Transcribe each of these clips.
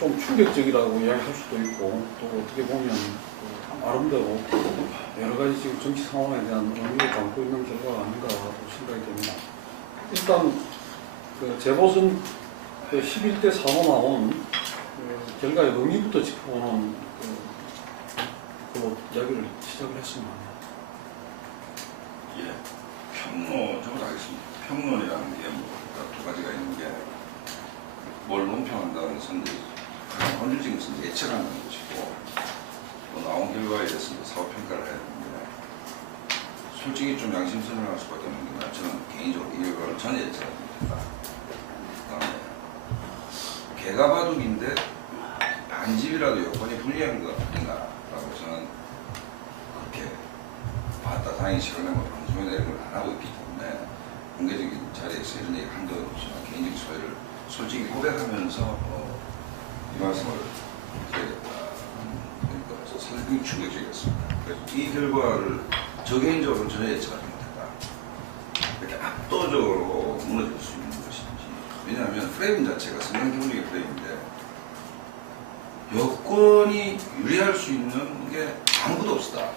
좀 충격적이라고 이야기할 수도 있고 또 어떻게 보면 아름다고 여러 가지 지금 정치 상황에 대한 의미를 담고 있는 결과가 아닌가 생각이 됩니다. 일단 그 재보선 11대 4로 나온 결과의 의미부터 짚어보는 그 이야기를 시작을 했습니다. 예, 평론 저부터 하겠습니다. 평론이라는 게 뭐 두 가지가 있는 게 뭘 논평한다는 것은 가장 본질적인 것은 예측하는 것이고 또 나온 결과에 대해서 사후 평가를 해야 되는데 솔직히 좀 양심 선언할 수밖에 없는 게 저는 개인적으로 이 결과를 전혀 예측하지 못했다. 그다음에 개가바둑인데 반집이라도 여건이 불리한 것 아닌가라고 저는 그렇게 봤다. 다행히 최근에 뭐 방송이나 이런 걸 안 하고 있기 때문에 공개적인 자리에서 이런 얘기 한 적은 없지만 개인적인 소회를 솔직히 고백하면서 이 말씀을 드려야겠다. 그러니까 상당히 충격적이었습니다. 그래서 이 결과를 저 개인적으로 전혀 예측하지 못했다. 이렇게 압도적으로 무너질 수 있는 것인지. 왜냐하면 프레임 자체가 상당히 기본적인 프레임인데 여권이 유리할 수 있는 게 아무것도 없었다.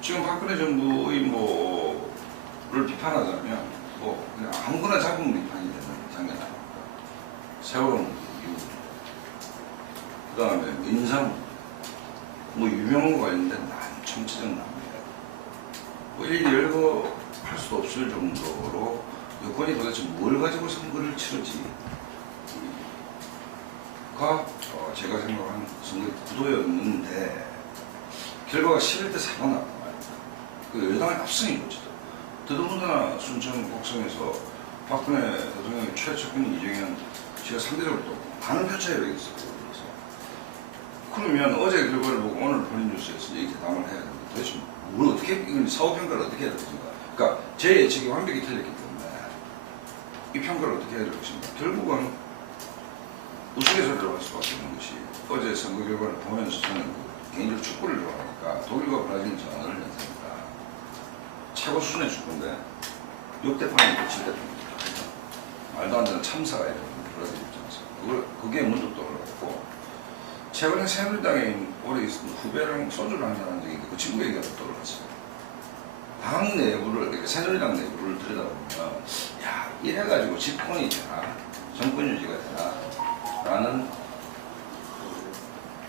지금 박근혜 정부의 뭐를 비판하자면 뭐 그냥 아무거나 잡으면 비판이 되는 장면 아닙니까? 세월호 이후, 그 다음에 민상, 뭐 유명한 관련된 난청치적 납니다. 뭐 일일이 열거할 수도 없을 정도로 여권이 도대체 뭘 가지고 선거를 치르지가 제가 생각한 선거의 구도였는데 결과가 11대 4가 나왔단 말입니다. 그 여당의 압승인 거죠. 더더군다나 순천 곡성에서 박근혜 대통령의 최측근 이정현 씨가 상대적으로 또 많은 표차에 있었고 그러면 어제 결과를 보고 오늘 본인 뉴스에서 얘기 대담을 해야 되는데 도대체 뭘 어떻게 이건 사후 평가를 어떻게 해야 될 것인가? 그러니까 제 예측이 완벽히 틀렸기 때문에 이 평가를 어떻게 해야 될 것인가? 결국은 우스갯소리로 들어갈 수밖에 없는 것이 어제 선거 결과를 보면서 저는 개인적으로 축구를 좋아하니까 독일과 브라질전을 연습합니다. 최고 수준의 축구인데 6대8인데 7대8입니다. 말도 안 되는 참사가 이런 브라질 입장에서 그게 문득 떠올랐고 최근에 새누리당에 오래 있었던 후배랑 소주를 한잔한 적이 있는데 그 친구 얘기가 떠올랐어요. 당 내부를, 그러니까 새누리당 내부를 들여다보면 야 이래가지고 집권이 되나 정권 유지가 되나 라는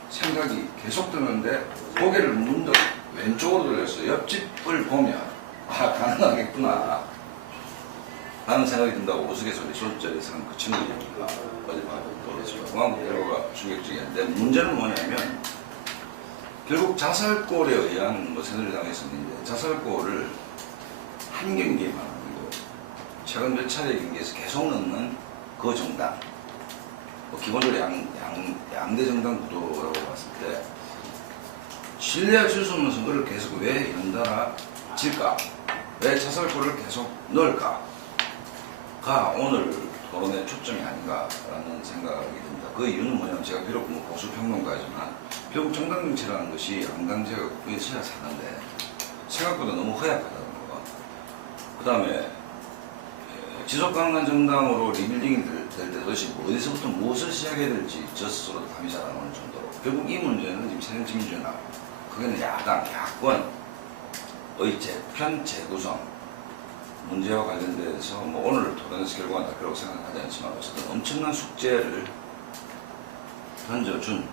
생각이 계속 드는데 고개를 문득 왼쪽으로 돌려서 옆집을 보면 아 가능하겠구나 라는 생각이 든다고 우스갯소리 소주자리에서 한 그 친구 얘기가 어제 떠올랐습니다. 공항 대로가 충격적이었는데 문제는 뭐냐면 결국 자살골에 의한 뭐 새누리당에서는 이제 자살골을 한 경기에만 아니고 최근 몇 차례 경기에서 계속 넣는 그 정당 뭐 기본적으로 양대 정당 구도라고 봤을 때 신뢰할 수 없는 선거를 계속 왜 연달아 질까? 왜 자살골을 계속 넣을까? 가 오늘 토론의 초점이 아닌가라는 생각이 듭니다. 그 이유는 뭐냐면 제가 비록 뭐 보수 평론가이지만 결국 정당 정치라는 것이 양당제가 국회에서야 사는데 생각보다 너무 허약하다는 거. 그 다음에 지속 가능한 정당으로 리빌딩이 될 때 도대체 어디서부터 무엇을 시작해야 될지 저 스스로도 감이 잘 안 오는 정도로 결국 이 문제는 지금 새정치민주연합 그게는 야당, 야권의 재편, 재구성 문제와 관련돼서 뭐 오늘 토론에서 결과가 날 거라고 생각하지 않지만 어쨌든 엄청난 숙제를 던져준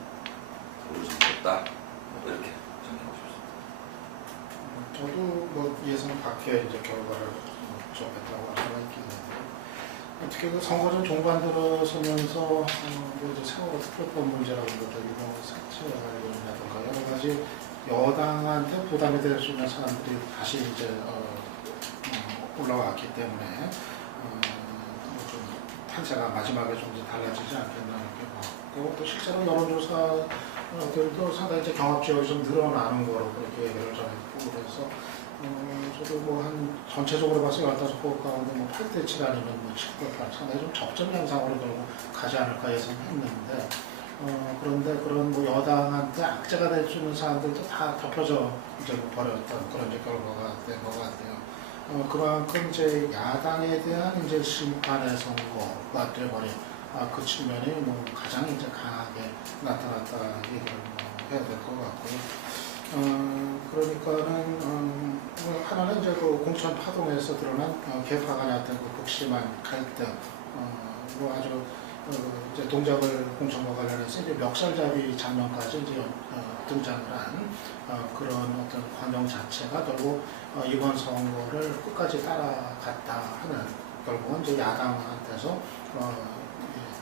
우선이었다. 뭐 이렇게 생각하고 싶습니다. 저도 뭐 예상 밖의 이제 결과를 좀 했다고 할 수가 있겠는데 특히 그 선거전 종반 들어서면서 뭐 이제 세월호 특별법 문제라고 것들이 뭐 사채라든가 여러 가지 여당한테 부담이 될 수 있는 사람들이 다시 이제 올라왔기 때문에 좀 판세가 마지막에 좀 이제 달라지지 않겠나 이렇게 또 실제로 여론조사들도 상당히 이제 경합지역이 좀 늘어나는 거로 그렇게 얘기를 전했고 그래서 저도 뭐 한 전체적으로 봐서 15곳 가운데 뭐 8대 7 아니면 뭐 7대 8 상당히 좀 접전 양상으로 결국 가지 않을까 예상했는데 그런데 그런 뭐 여당한테 악재가 될 수 있는 사람들도 다 덮여져 이제 버렸던 그런 이제 결과가 된 것 같아요. 그만큼 이제 야당에 대한 이제 심판의 선거가 돼버린 그 측면이 뭐 가장 이제 강하게 나타났다 얘기를 해야 될 것 같고요. 그러니까는 하나는 이제 그 공천 파동에서 드러난 계파 간의 어떤 그 극심한 갈등, 뭐 아주 이제 동작을 공천과 관련해서 이제 멱살잡이 장면까지 이제 등장을 한 그런 어떤 관용 자체가 결국 이번 선거를 끝까지 따라갔다 하는 결국은 이제 야당한테서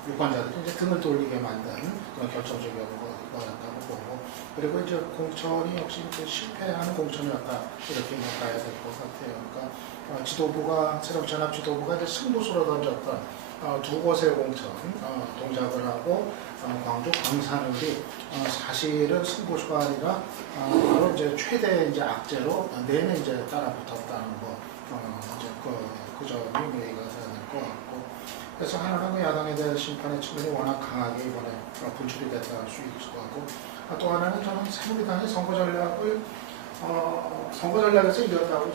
유권자들이 이제 등을 돌리게 만든 그런 결정적인 거였다고 보고, 그리고 이제 공천이 역시 이제 실패하는 공천이었다 이렇게 봐야 될 것 같아요. 그러니까 지도부가 새롭 전합 지도부가 이제 승부수로 던졌던 두 곳의 공천 동작을 하고 광주 광산을이 사실은 승부수가 아니라 바로 이제 최대 이제 악재로 내내 이제 따라붙었다는 거 이제 그 점이 얘기가 돼야 될 것 같고, 그래서 하나는 야당에 대한 심판의 측면이 워낙 강하게 이번에 분출이 됐다 할 수 있을 것 같고, 또 하나는 저는 새누리당이 선거 전략에서 이겼다고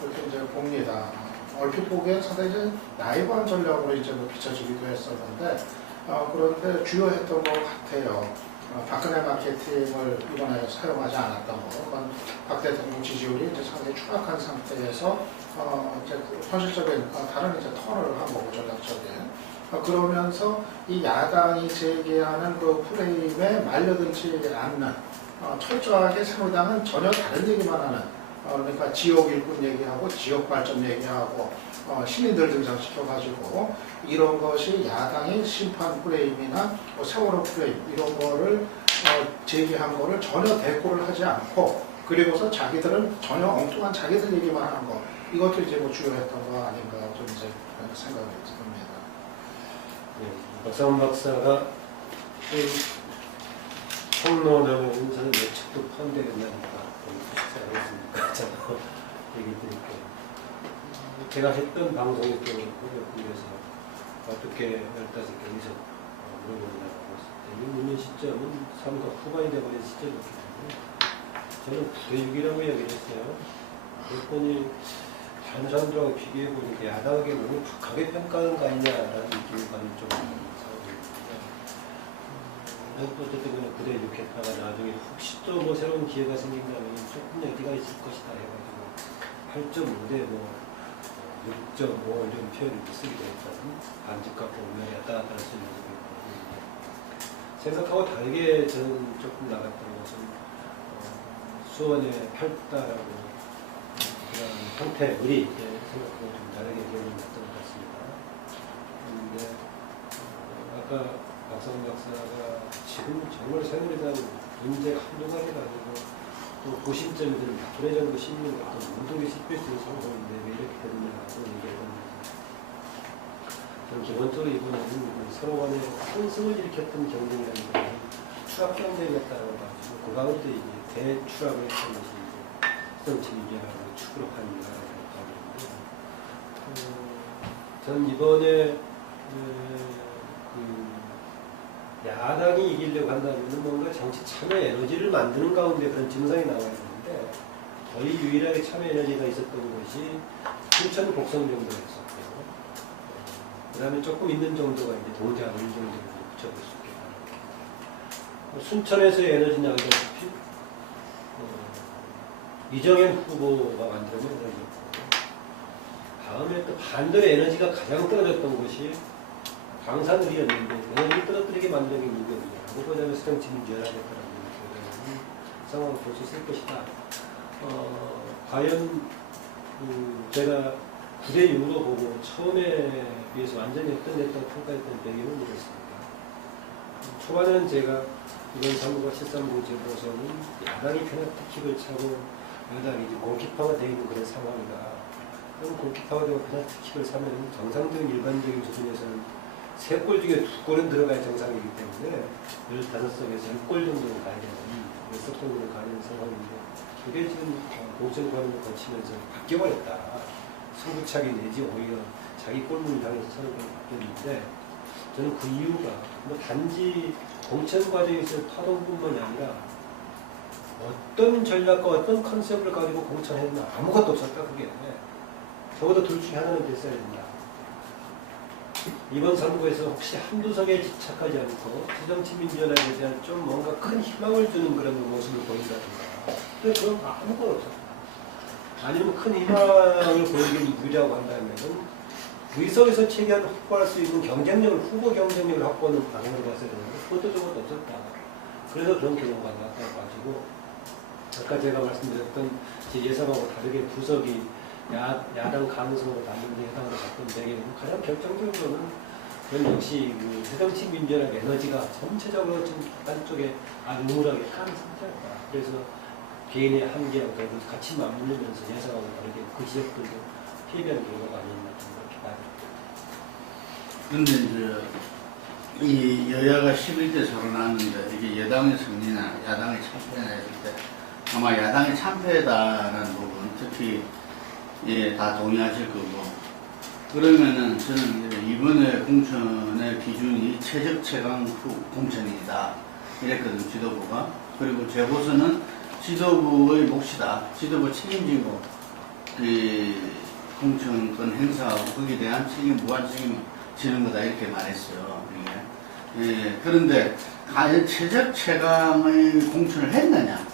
그렇게 이제 봅니다. 얼핏 보기엔 상당히 이제 나이브한 전략으로 이제 뭐 비춰지기도 했었는데, 그런데 주요했던 것 같아요. 박근혜 마케팅을 이번에 사용하지 않았던 거, 그건 박 대통령 지지율이 이제 상당히 추락한 상태에서 이제 현실적인 다른 이제 턴을 한 거고, 전략적인. 그러면서 이 야당이 제기하는 그 프레임에 말려들지 않는, 철저하게 새누리당은 전혀 다른 얘기만 하는, 그러니까 지역 일꾼 얘기하고 지역 발전 얘기하고 시민들 등장시켜가지고 이런 것이 야당의 심판 프레임이나 세월호 프레임 이런 거를 제기한 거를 전혀 대꾸를 하지 않고, 그리고서 자기들은 전혀 엉뚱한 자기들 얘기만 하는 거, 이것도 이제 뭐 주요했던 거 아닌가 좀 이제 생각이 듭니다. 박상훈 박사가 평론하면 저는 예측도 포함되겠나니까 쉽지 않았습니까? 제가 얘기 드릴게요. 제가 했던 방송의 경우에서 어떻게 15개 여기서 물어본다고 했을 때 이 문제 시점은 선거 후반이 되어버린 시점이었기 때문에 저는 9대6이라고 얘기를 했어요. 그랬더니 다른 사람들하고 비교해보니까 야당에게 너무 박하게 평가하는 거 아니냐라는 느낌이 받는 좀 어쨌든 9대6 했다가 나중에 혹시 또 뭐 새로운 기회가 생긴다면 조금 여지가 있을 것이다 해가지고 8.5대 6.5 이런 표현을 쓰기도 했던 반집값과 우연히 왔다 갔다 할 수 있는 것도 있고, 생각하고 다르게 저는 조금 나갔던 것은 수원의 8다라고 그런 형태, 의리 생각하고 좀 다르게 기억이 났던 것 같습니다. 그런데 아까 박상훈 박사가 지금 정말 새누리당 문제 한두 가지가 아니고 또 고심점이 되는 오래전부터 심는 어떤 운동이 씹힐 수 있는 상황인데 왜 이렇게 됐느냐고 얘기했는데, 저는 기본적으로 이번에는 서로 간에 상승을 일으켰던 경쟁이라는 것은 추락 경쟁이었다고 봐가지고 그 가운데 이제 대추락을 했던 것이 이제 수정치민주라고 축으로 하는가 생각하는데, 저는 이번에 야당이 이기려고 한다면 뭔가 정치 참여 에너지를 만드는 가운데 그런 증상이 나와야 되는데, 거의 유일하게 참여 에너지가 있었던 것이 순천 곡성 정도였었고요. 그 다음에 조금 있는 정도가 이제 동작 어느 정도로 붙여볼 수 있겠다. 순천에서의 에너지는 알다시피 이정현 후보가 만들어낸 에너지였고, 다음에 또 반대로 에너지가 가장 떨어졌던 것이 광산을이었는데 에너지를 떨어뜨리게 만든 게 이병이야. 그거는 수정치민주연합이었다는 상황을 볼 수 있을 것이다. 과연 제가 9대6으로 보고 처음에 비해서 완전히 역전됐다고 평가했던 배경은 이렇습니다. 초반에는 제가 이번 선거가 7.3 제보서는 야당이 페널티킥을 차고 여당이 이제 골키퍼가 되어 있는 그런 상황이다. 그럼 골키퍼가 되고 페널티킥을 차면 정상적인 일반적인 수준에서는 3골 중에 2골은 들어가야 정상이기 때문에 15석에서 6골 정도는 가야 되는, 몇 석 정도는 가는 상황인데, 그게 지금 공천 과정을 거치면서 바뀌어버렸다. 승부차기 내지 오히려 자기 골문을 향해서 서는 걸 바뀌었는데, 저는 그 이유가 뭐 단지 공천 과정에서 파동뿐만이 아니라 어떤 전략과 어떤 컨셉을 가지고 공천했나 아무것도 없었다. 그게 적어도 둘 중에 하나는 됐어야 된다. 이번 선거에서 혹시 한두 석에 집착하지 않고 새정치민주연합에 대한 좀 뭔가 큰 희망을 주는 그런 모습을 보인다든가. 근데 그런 거 아무것도 없었다. 아니면 큰 희망을 보이기는 유리하고 한다면은 의석에서 최대한 확보할 수 있는 경쟁력을, 후보 경쟁력을 확보하는 방향으로 봤어야 되는데 그것도 저것도 없었다. 그래서 그런 결과가 나왔다고 아까 제가 말씀드렸던 제 예상하고 다르게 구석이 야당 가능성으로 남는 예상으로 봤던 대개는 가장 결정적으로는 그건 역시 그 새정치민주연합 에너지가 전체적으로 좀 한쪽에 우물하게 탄 상태였다. 그래서 개인의 한계하고 같이 맞물리면서 예상하고 다르게 그 지역들도 피해가는 결과가 아니었나 그렇게 봐야 됩니다. 근데 이제 이 여야가 11대 서로 나왔는데 이게 여당의 승리나 야당의 참패나 했을 때 아마 야당의 참패다라는 부분 특히 예, 다 동의하실 거고 그러면은 저는 이번에 공천의 기준이 최적 최강 공천이다 이랬거든요. 지도부가. 그리고 재보선은 지도부의 몫이다. 지도부 책임지고 그 공천권 행사하고 거기에 대한 책임, 무한 책임을 지는 거다 이렇게 말했어요. 이게. 예, 그런데 과연 최적 최강의 공천을 했느냐?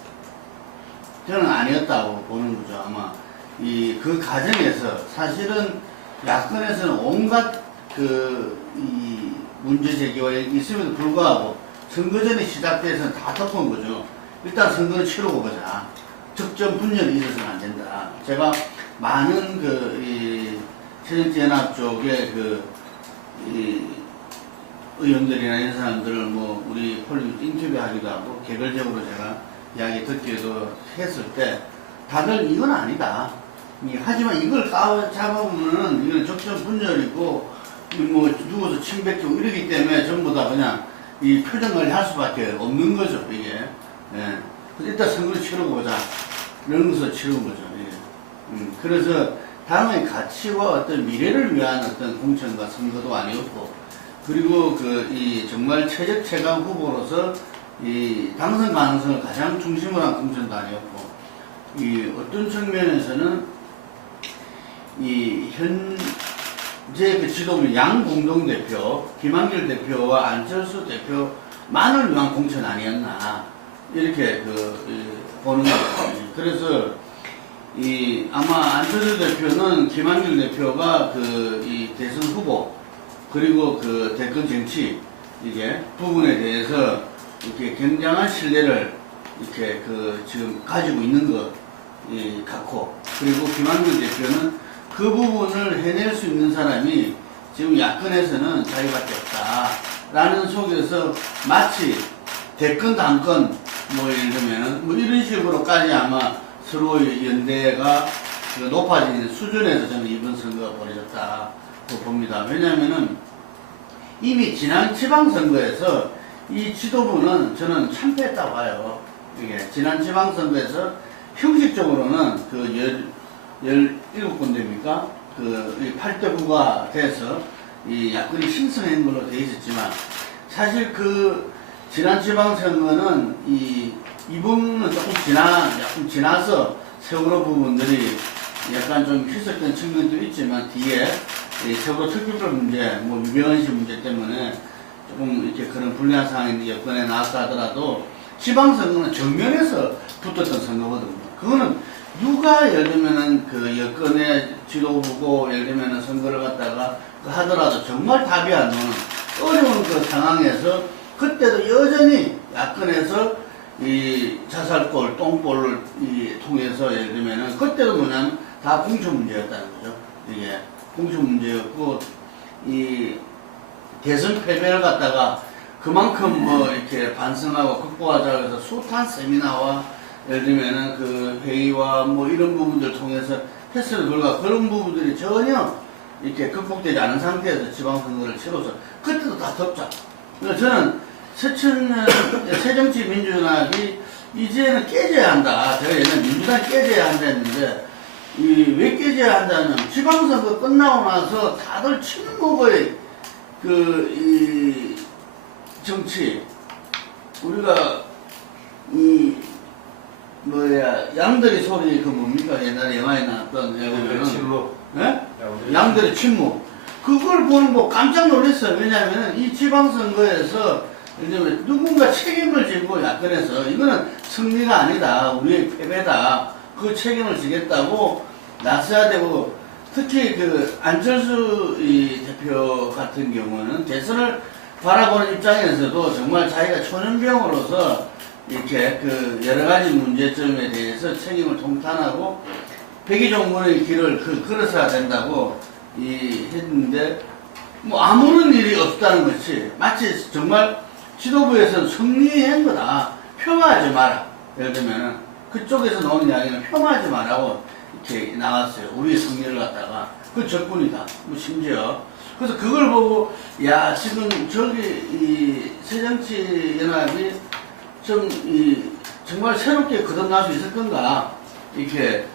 저는 아니었다고 보는 거죠. 아마 그 과정에서 사실은 야권에서는 온갖 이 문제 제기가 있음에도 불구하고 선거 전에 시작돼서는 다 덮은 거죠. 일단 선거를 치르고 보자. 적정 분열이 있어서는 안 된다. 제가 많은 이 새정치연합 쪽에 이 의원들이나 이런 사람들을 우리 폴리스 인터뷰하기도 하고 개별적으로 제가 이야기 듣기도 했을 때 다들 이건 아니다. 하지만 이걸 잡아보면은 이건 적정 분열이고 누구도 침뱉고 이러기 때문에 전부 다 그냥 이 표정 관리 할 수밖에 없는 거죠, 이게. 예. 일단 선거를 치르고 보자. 이런 것을 치르는 거죠, 이게. 그래서 당의 가치와 어떤 미래를 위한 어떤 공천과 선거도 아니었고, 그리고 이 정말 최적 최강 후보로서 이 당선 가능성을 가장 중심으로 한 공천도 아니었고, 이 어떤 측면에서는 이 현재 지도부 양 공동대표, 김한길 대표와 안철수 대표만을 위한 공천 아니었나, 이렇게 보는 거죠. 그래서 아마 안철수 대표는 김한길 대표가 이 대선 후보, 그리고 대권 정치, 이게 부분에 대해서 이렇게 굉장한 신뢰를 이렇게 지금 가지고 있는 것 같고, 그리고 김한길 대표는 그 부분을 해낼 수 있는 사람이 지금 야권에서는 자기밖에 없다라는 속에서 마치 대권 당권 예를 들면 이런 식으로까지 아마 서로의 연대가 높아지는 수준에서 저는 이번 선거가 벌어졌다고 봅니다. 왜냐하면은 이미 지난 지방선거에서 이 지도부는 저는 참패했다고 봐요. 이게 지난 지방선거에서 형식적으로는 17군데입니까? 8대 9가 돼서 이 야권이 신성한 걸로 되어 있었지만 사실 지난 지방선거는 이 부분은 조금 지나서 세월호 부분들이 약간 좀 희석된 측면도 있지만 뒤에 세월호 특별법 문제, 유병헌 씨 문제 때문에 조금 이렇게 그런 불리한 상황이 여건에 나왔다 하더라도 지방선거는 정면에서 붙었던 선거거든요. 그거는 누가 예를 들면은 여건의 지도부고 예를 들면은 선거를 갖다가 하더라도 정말 답이 안 나오는 어려운 상황에서 그때도 여전히 야권에서 이 자살골, 똥골을 통해서 예를 들면은 그때도 뭐냐면 다 공천 문제였다는 거죠. 이게 공천 문제였고 이 대선 패배를 갖다가 그만큼 이렇게 반성하고 극복하자고 해서 숱한 세미나와 예를 들면은 회의와 이런 부분들 통해서 했을 불과 그런 부분들이 전혀 이렇게 극복되지 않은 상태에서 지방선거를 치러서 그때도 다 덮자. 그러니까 저는 새정치민주연합이 이제는 깨져야 한다. 제가 옛날에 민주당이 깨져야 한다 했는데 왜 깨져야 한다면 지방선거 끝나고 나서 다들 침묵의 이 정치, 우리가 양들의 소리 뭡니까? 옛날에 영화에 나왔던 양들의 침묵. 네? 양들의 침묵. 그걸 보는 거 깜짝 놀랐어요. 왜냐하면 이 지방선거에서 왜냐면 누군가 책임을 지고 야권에서 이거는 승리가 아니다. 우리의 패배다. 그 책임을 지겠다고 나서야 되고 특히 그 안철수 이 대표 같은 경우는 대선을 바라보는 입장에서도 정말 자기가 초년병으로서 이렇게 그 여러 가지 문제점에 대해서 책임을 통탄하고 백의종군의 길을 걸어서야 된다고 했는데 뭐 아무런 일이 없다는 것이 마치 정말 지도부에서는 승리한 거다. 폄하하지 마라. 예를 들면은 그쪽에서 나온 이야기는 폄하하지 마라고 이렇게 나왔어요. 우리의 승리를 갖다가 그 적군이다. 뭐 심지어 그래서 그걸 보고 야 지금 저기 이 새정치연합이 좀 정말 새롭게 거듭날 수 있을 건가 이렇게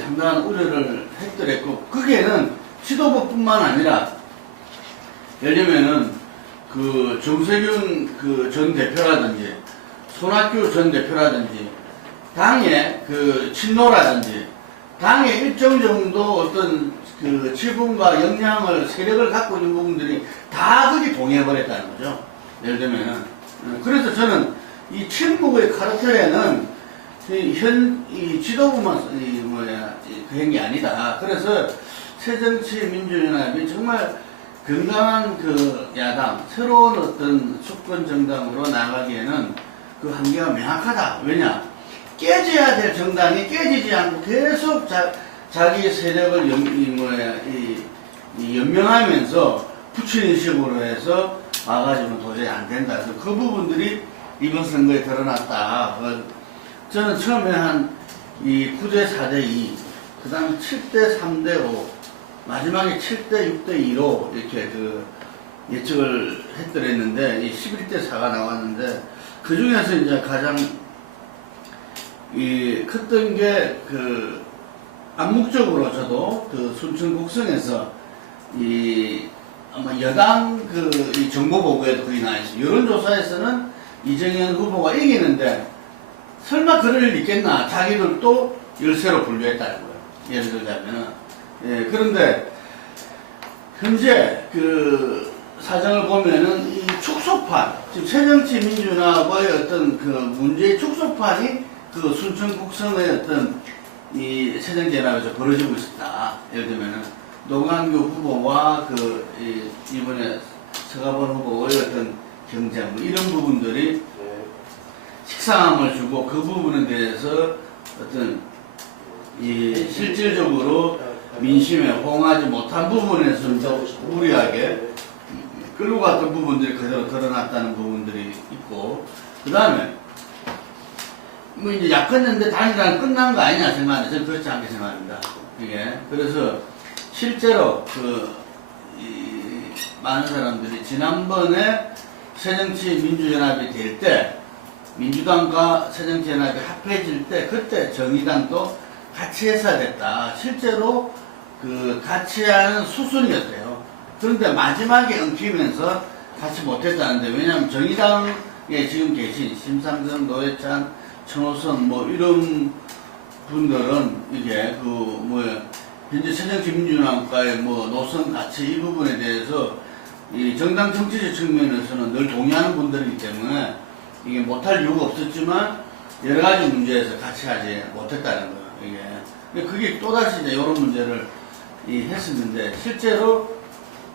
상당한 우려를 했더랬고 거기에는 지도부뿐만 아니라 예를 들면은 그 정세균 그 전 대표라든지 손학규 전 대표라든지 당의 그 친노라든지 당의 일정 정도 어떤 그 지분과 역량을 세력을 갖고 있는 부분들이 다 거기 동의해버렸다는 거죠. 예를 들면은 그래서 저는 이 친북의 카르텔에는 이 지도부만 그런 게 아니다. 그래서 새정치민주연합이 정말 건강한 그 야당, 새로운 어떤 수권 정당으로 나가기에는 그 한계가 명확하다. 왜냐? 깨져야 될 정당이 깨지지 않고 계속 자기 세력을 연명하면서 부추는 식으로 해서 와가지고는 도저히 안 된다. 그래서 그 부분들이 이번 선거에 드러났다. 저는 처음에 이 9대 4대 2, 그 다음 7대 3대 5, 마지막에 7대 6대 2로 이렇게 그 예측을 했더랬는데, 이 11대 4가 나왔는데, 그 중에서 이제 가장 컸던 게 암묵적으로 저도 그 순천 곡성에서 아마 여당 이 정보보고에도 거의 나와있어요. 여론조사에서는 이정현 후보가 이기는데, 설마 그럴 일 있겠나? 자기들도 열세로 분류했다는 거예요. 예를 들자면은. 예, 그런데, 현재 그 사정을 보면은 이 축소판, 지금 새정치민주연합의 어떤 그 문제의 축소판이 그 순천 국성의 어떤 이 새정치연합에서 벌어지고 있었다. 예를 들면은 노광규 후보와 이번에 서가번 후보의 어떤 경쟁, 이런 부분들이 식상함을 주고 그 부분에 대해서 어떤 실질적으로 민심에 호응하지 못한 부분에서 좀 더 무리하게 끌고 갔던 부분들이 그대로 드러났다는 부분들이 있고, 그 다음에 뭐 이제 야권연대 단일화는 끝난 거 아니냐 생각하는데 저는 그렇지 않게 생각합니다. 이게 그래서 실제로 많은 사람들이 지난번에 새정치민주연합이 될 때, 민주당과 새정치연합이 합해질 때 그때 정의당도 같이 했어야 됐다. 실제로 같이 하는 수순이었대요. 그런데 마지막에 엉키면서 같이 못했다는데, 왜냐하면 정의당에 지금 계신 심상정, 노회찬, 천호선 뭐 이런 분들은 이게 현재 새정치민주연합과의 노선 가치 이 부분에 대해서 이 정당 정치적 측면에서는 늘 동의하는 분들이기 때문에 이게 못할 이유가 없었지만 여러 가지 문제에서 같이 하지 못했다는 거예요. 이게 그게 또다시 이제 이런 문제를 했었는데, 실제로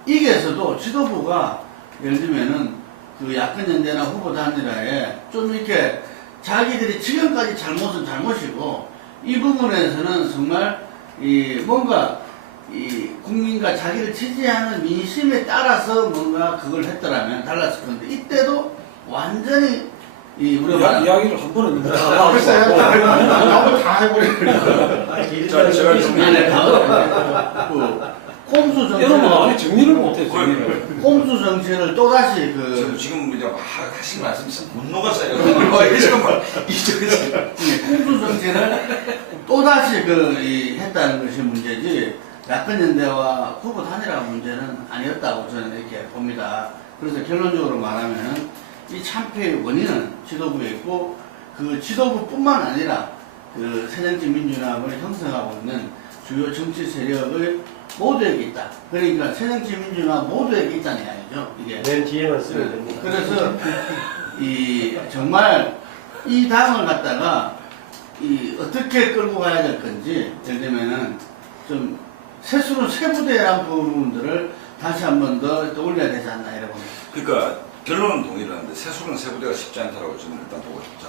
이게서도 지도부가 예를 들면은 그 야권연대나 후보 단일화에 좀 이렇게 자기들이 지금까지 잘못은 잘못이고 이 부분에서는 정말 뭔가 국민과 자기를 지지하는 민심에 따라서 뭔가 그걸 했더라면 달랐을 건데, 이때도 완전히 우리가 이야기를 한 번은 했는데 글쎄요, 나도 다 해버리고. 꼼수 여러분 정치를, 아니 정리를 못해. 정리를. 꼼수 정치를 또다시 지금 이제 하신 말씀에서 분노가 쌓여요. 정말 이쪽에서 꼼수 정치를 또다시 했다는 것이 문제지, 야권연대와 후보 단일화 문제는 아니었다고 저는 이렇게 봅니다. 그래서 결론적으로 말하면은 이 참패의 원인은 지도부에 있고, 그 지도부뿐만 아니라 새정치민주연합을 형성하고 있는 주요 정치 세력의 모두에게 있다. 그러니까 새정치민주연합 모두에게 있다는 이야기죠. 이게. 맨 뒤에만 쓰면 됩니다. 그래서 정말 이 당을 갖다가 어떻게 끌고 가야 될 건지, 예를 들면은 좀 세수는 세부대라는 부분들을 다시 한 번 더 올려야 되지 않나 이러고. 그러니까 결론은 동의를 하는데 세수는 세부대가 쉽지 않다고 저는 일단 보고 싶다.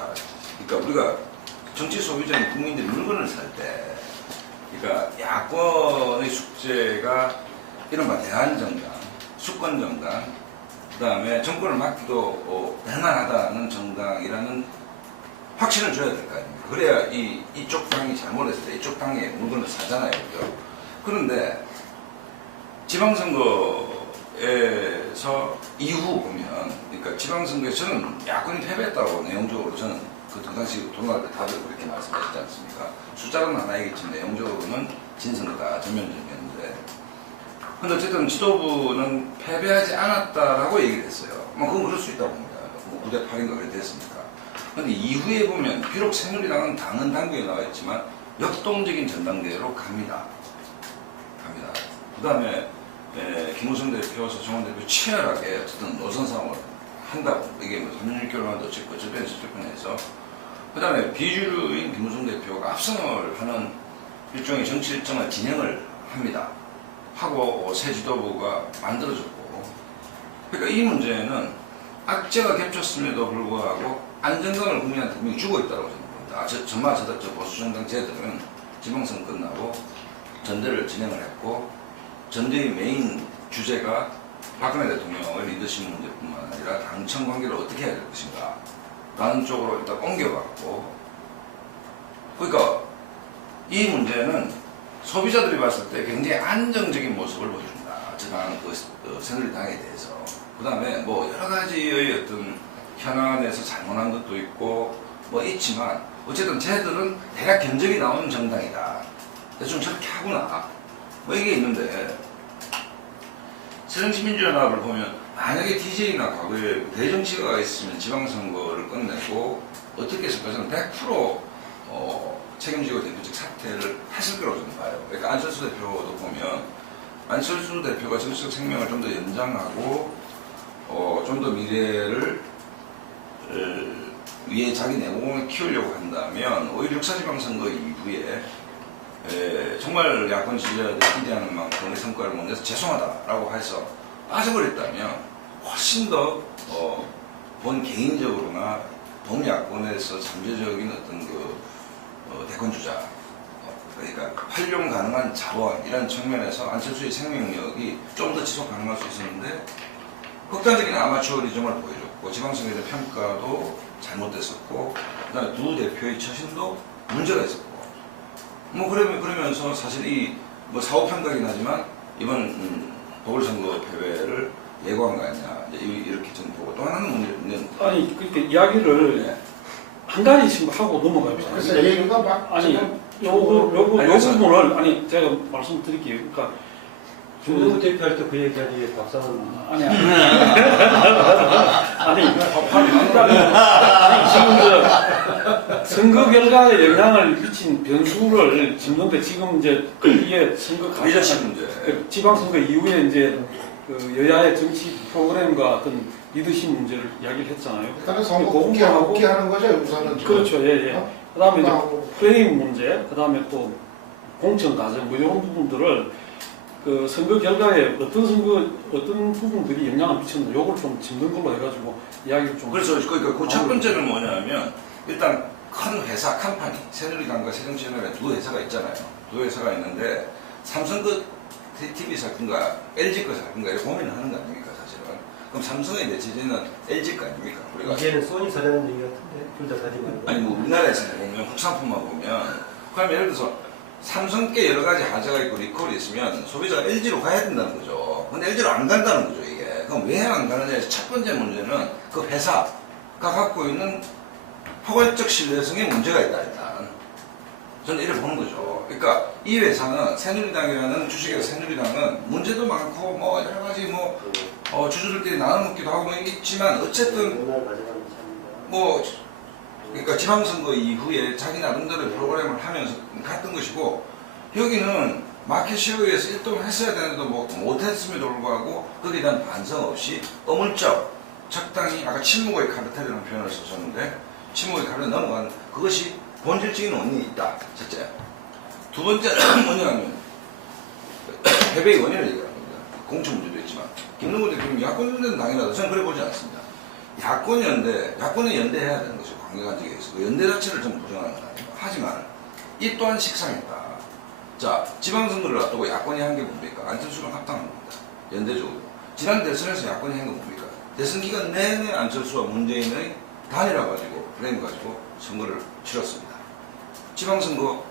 그러니까 우리가 정치 소비자인 국민들이 물건을 살 때, 그러니까 야권의 숙제가 이른바 대한정당, 수권정당, 그 다음에 정권을 맡기도 할만하다는 정당이라는 확신을 줘야 될 거 아닙니까? 그래야 이쪽 당이 잘못했을 때 이쪽 당의 물건을 사잖아요. 그죠? 그런데 지방선거에서 이후 보면, 그러니까 지방선거에 저는 야권이 패배했다고 내용적으로 저는 그 당시 돌아갈 때 다들 그렇게 말씀하시지 않습니까? 숫자로는 하나이겠지만 내용적으로는 진선거다, 전면전이었는데, 근데 어쨌든 지도부는 패배하지 않았다라고 얘기를 했어요. 그건 그럴 수 있다고 봅니다. 9대 8인가 그래 됐으니까. 근데 이후에 보면 비록 새누리당은 당은 당규에 나와 있지만 역동적인 전당대회로 갑니다. 그 다음에 김우성 대표, 서청원 대표 치열하게 어쨌든 노선 싸움을 한다고. 이게 뭐 3년 6개월 만에 어쨌건 저편에서 그 다음에 비주류인 김우성 대표가 압승을 하는 일종의 정치 일정을 진행을 합니다. 하고 새 지도부가 만들어졌고, 그러니까 이 문제는 악재가 겹쳤음에도 불구하고 안정감을 국민한테 분명히 주고 있다고 저는 봅니다. 정말 저 보수정당 쟤들은 지방선 끝나고 전대를 진행을 했고, 전대의 메인 주제가 박근혜 대통령의 리더십 문제뿐만 아니라 당청 관계를 어떻게 해야 될 것인가 라는 쪽으로 일단 옮겨갔고, 그러니까 이 문제는 소비자들이 봤을 때 굉장히 안정적인 모습을 보여준다. 저당 새누리당에 대해서. 그 다음에 뭐 여러 가지의 어떤 현안에서 잘못한 것도 있고 뭐 있지만 어쨌든 쟤들은 대략 견적이 나오는 정당이다. 대충 저렇게 하구나. 뭐 이게 있는데, 새정치민주연합을 보면 만약에 DJ나 과거에 대정치가 있으면 지방선거를 끝내고 어떻게 했을까? 저는 100% 책임지고 대표직 사퇴를 했을 거라고 저는 봐요. 그러니까 안철수 대표도 보면 안철수 대표가 정치적 생명을 좀 더 연장하고 좀 더 미래를 위해 자기 내공을 키우려고 한다면 오히려 6.4 지방선거 이후에 정말 야권 지지자들이 기대하는 만큼의 성과를 못 내서 죄송하다라고 해서 빠져버렸다면 훨씬 더 본 개인적으로나 범야권에서 잠재적인 어떤 대권 주자, 그러니까 활용 가능한 자원 이런 측면에서 안철수의 생명력이 좀 더 지속 가능할 수 있었는데 극단적인 아마추어리즘을 보여줬고 지방선거에 대한 평가도 잘못됐었고, 그다음에 두 대표의 처신도 문제가 있었고, 뭐 그러면서 사실 이 뭐 사후 평가긴 하지만 이번 보궐선거 패배를 예고한 거 아니냐 이렇게 저는 보고, 또 하나는 문제는 아니 그렇게 이야기를 한 가지씩 하고 넘어갑니다. 그래서 얘기가 막 아니 지금 요 부분을 아니 제가 말씀드릴게요. 그러니까 중국 대표할 때 그 얘기하기에 박상은 아니 지금 선거 결과에 영향을 미친 변수를 짚는데, 지금 이제 이게 선거 리더십 문제. 지방선거 이후에 이제 그 여야의 정치 프로그램과 어떤 리더십 문제를 이야기를 했잖아요. 일단은 선거 복귀하는 거죠, 우선은. 그렇죠, 예. 그다음에 이제 프레임 문제, 그다음에 또 공천 과정 뭐 이런 부분들을 그 선거 결과에 어떤 부분들이 영향을 미쳤나, 요걸 좀 짚는 걸로 해가지고 이야기를 좀. 그래서 그러니까 그 첫 번째는 뭐냐면 일단 큰 회사 컴퍼니 새누리당과 새정치연합에 두 회사가 있잖아요. 두 회사가 있는데 삼성 그 TV 살 건가 LG 거 살 건가 이렇게 고민을 하는 거 아닙니까 사실은. 그럼 삼성의 대체제는 LG 거 아닙니까? 우리가 이제는 소니 사자는 얘기 같은데 둘 다 사지 말고. 아니 뭐 우리나라에서 보면 국산품만 보면, 그럼 예를 들어서 삼성께 여러 가지 하자가 있고 리콜이 있으면 소비자가 LG로 가야 된다는 거죠. 근데 LG로 안 간다는 거죠 이게. 그럼 왜 안 가느냐 해서 첫 번째 문제는 그 회사가 갖고 있는 포괄적 신뢰성에 문제가 있다 일단. 저는 이렇게 보는 거죠. 그러니까 이 회사는 새누리당이라는 주식의 새누리당은 문제도 많고 뭐 여러 가지 뭐 주주들끼리 나눠먹기도 하고 있지만 어쨌든 뭐 그러니까 지방선거 이후에 자기 나름대로 프로그램을 하면서 갔던 것이고, 여기는 마켓 쉐어에서 1등 했어야 되는데도 뭐 못했음에도 불구하고 거기에 대한 반성 없이 어물쩍 적당히 아까 침묵의 카르텔이라는 표현을 쓰셨는데 침묵의 카르텔 넘어간 그것이 본질적인 원인이 있다. 첫째. 두 번째는 뭐냐면 패배의 원인을 얘기하는 겁니다. 공천 문제도 있지만 김동관 대표님 야권 연대는 당연하다. 저는 그래 보지 않습니다. 야권 야권은 연대해야 되는 것이죠. 관계관계에서 그 연대 자체를 좀 부정하는 건 아니고 하지만 이 또한 식상했다. 자, 지방선거를 앞두고 야권이 한 게 뭡니까? 안철수랑 합당한 겁니다. 연대적으로. 지난 대선에서 야권이 한 게 뭡니까? 대선 기간 내내 안철수와 문재인의 단일화 가지고 프레임 가지고 선거를 치렀습니다. 지방선거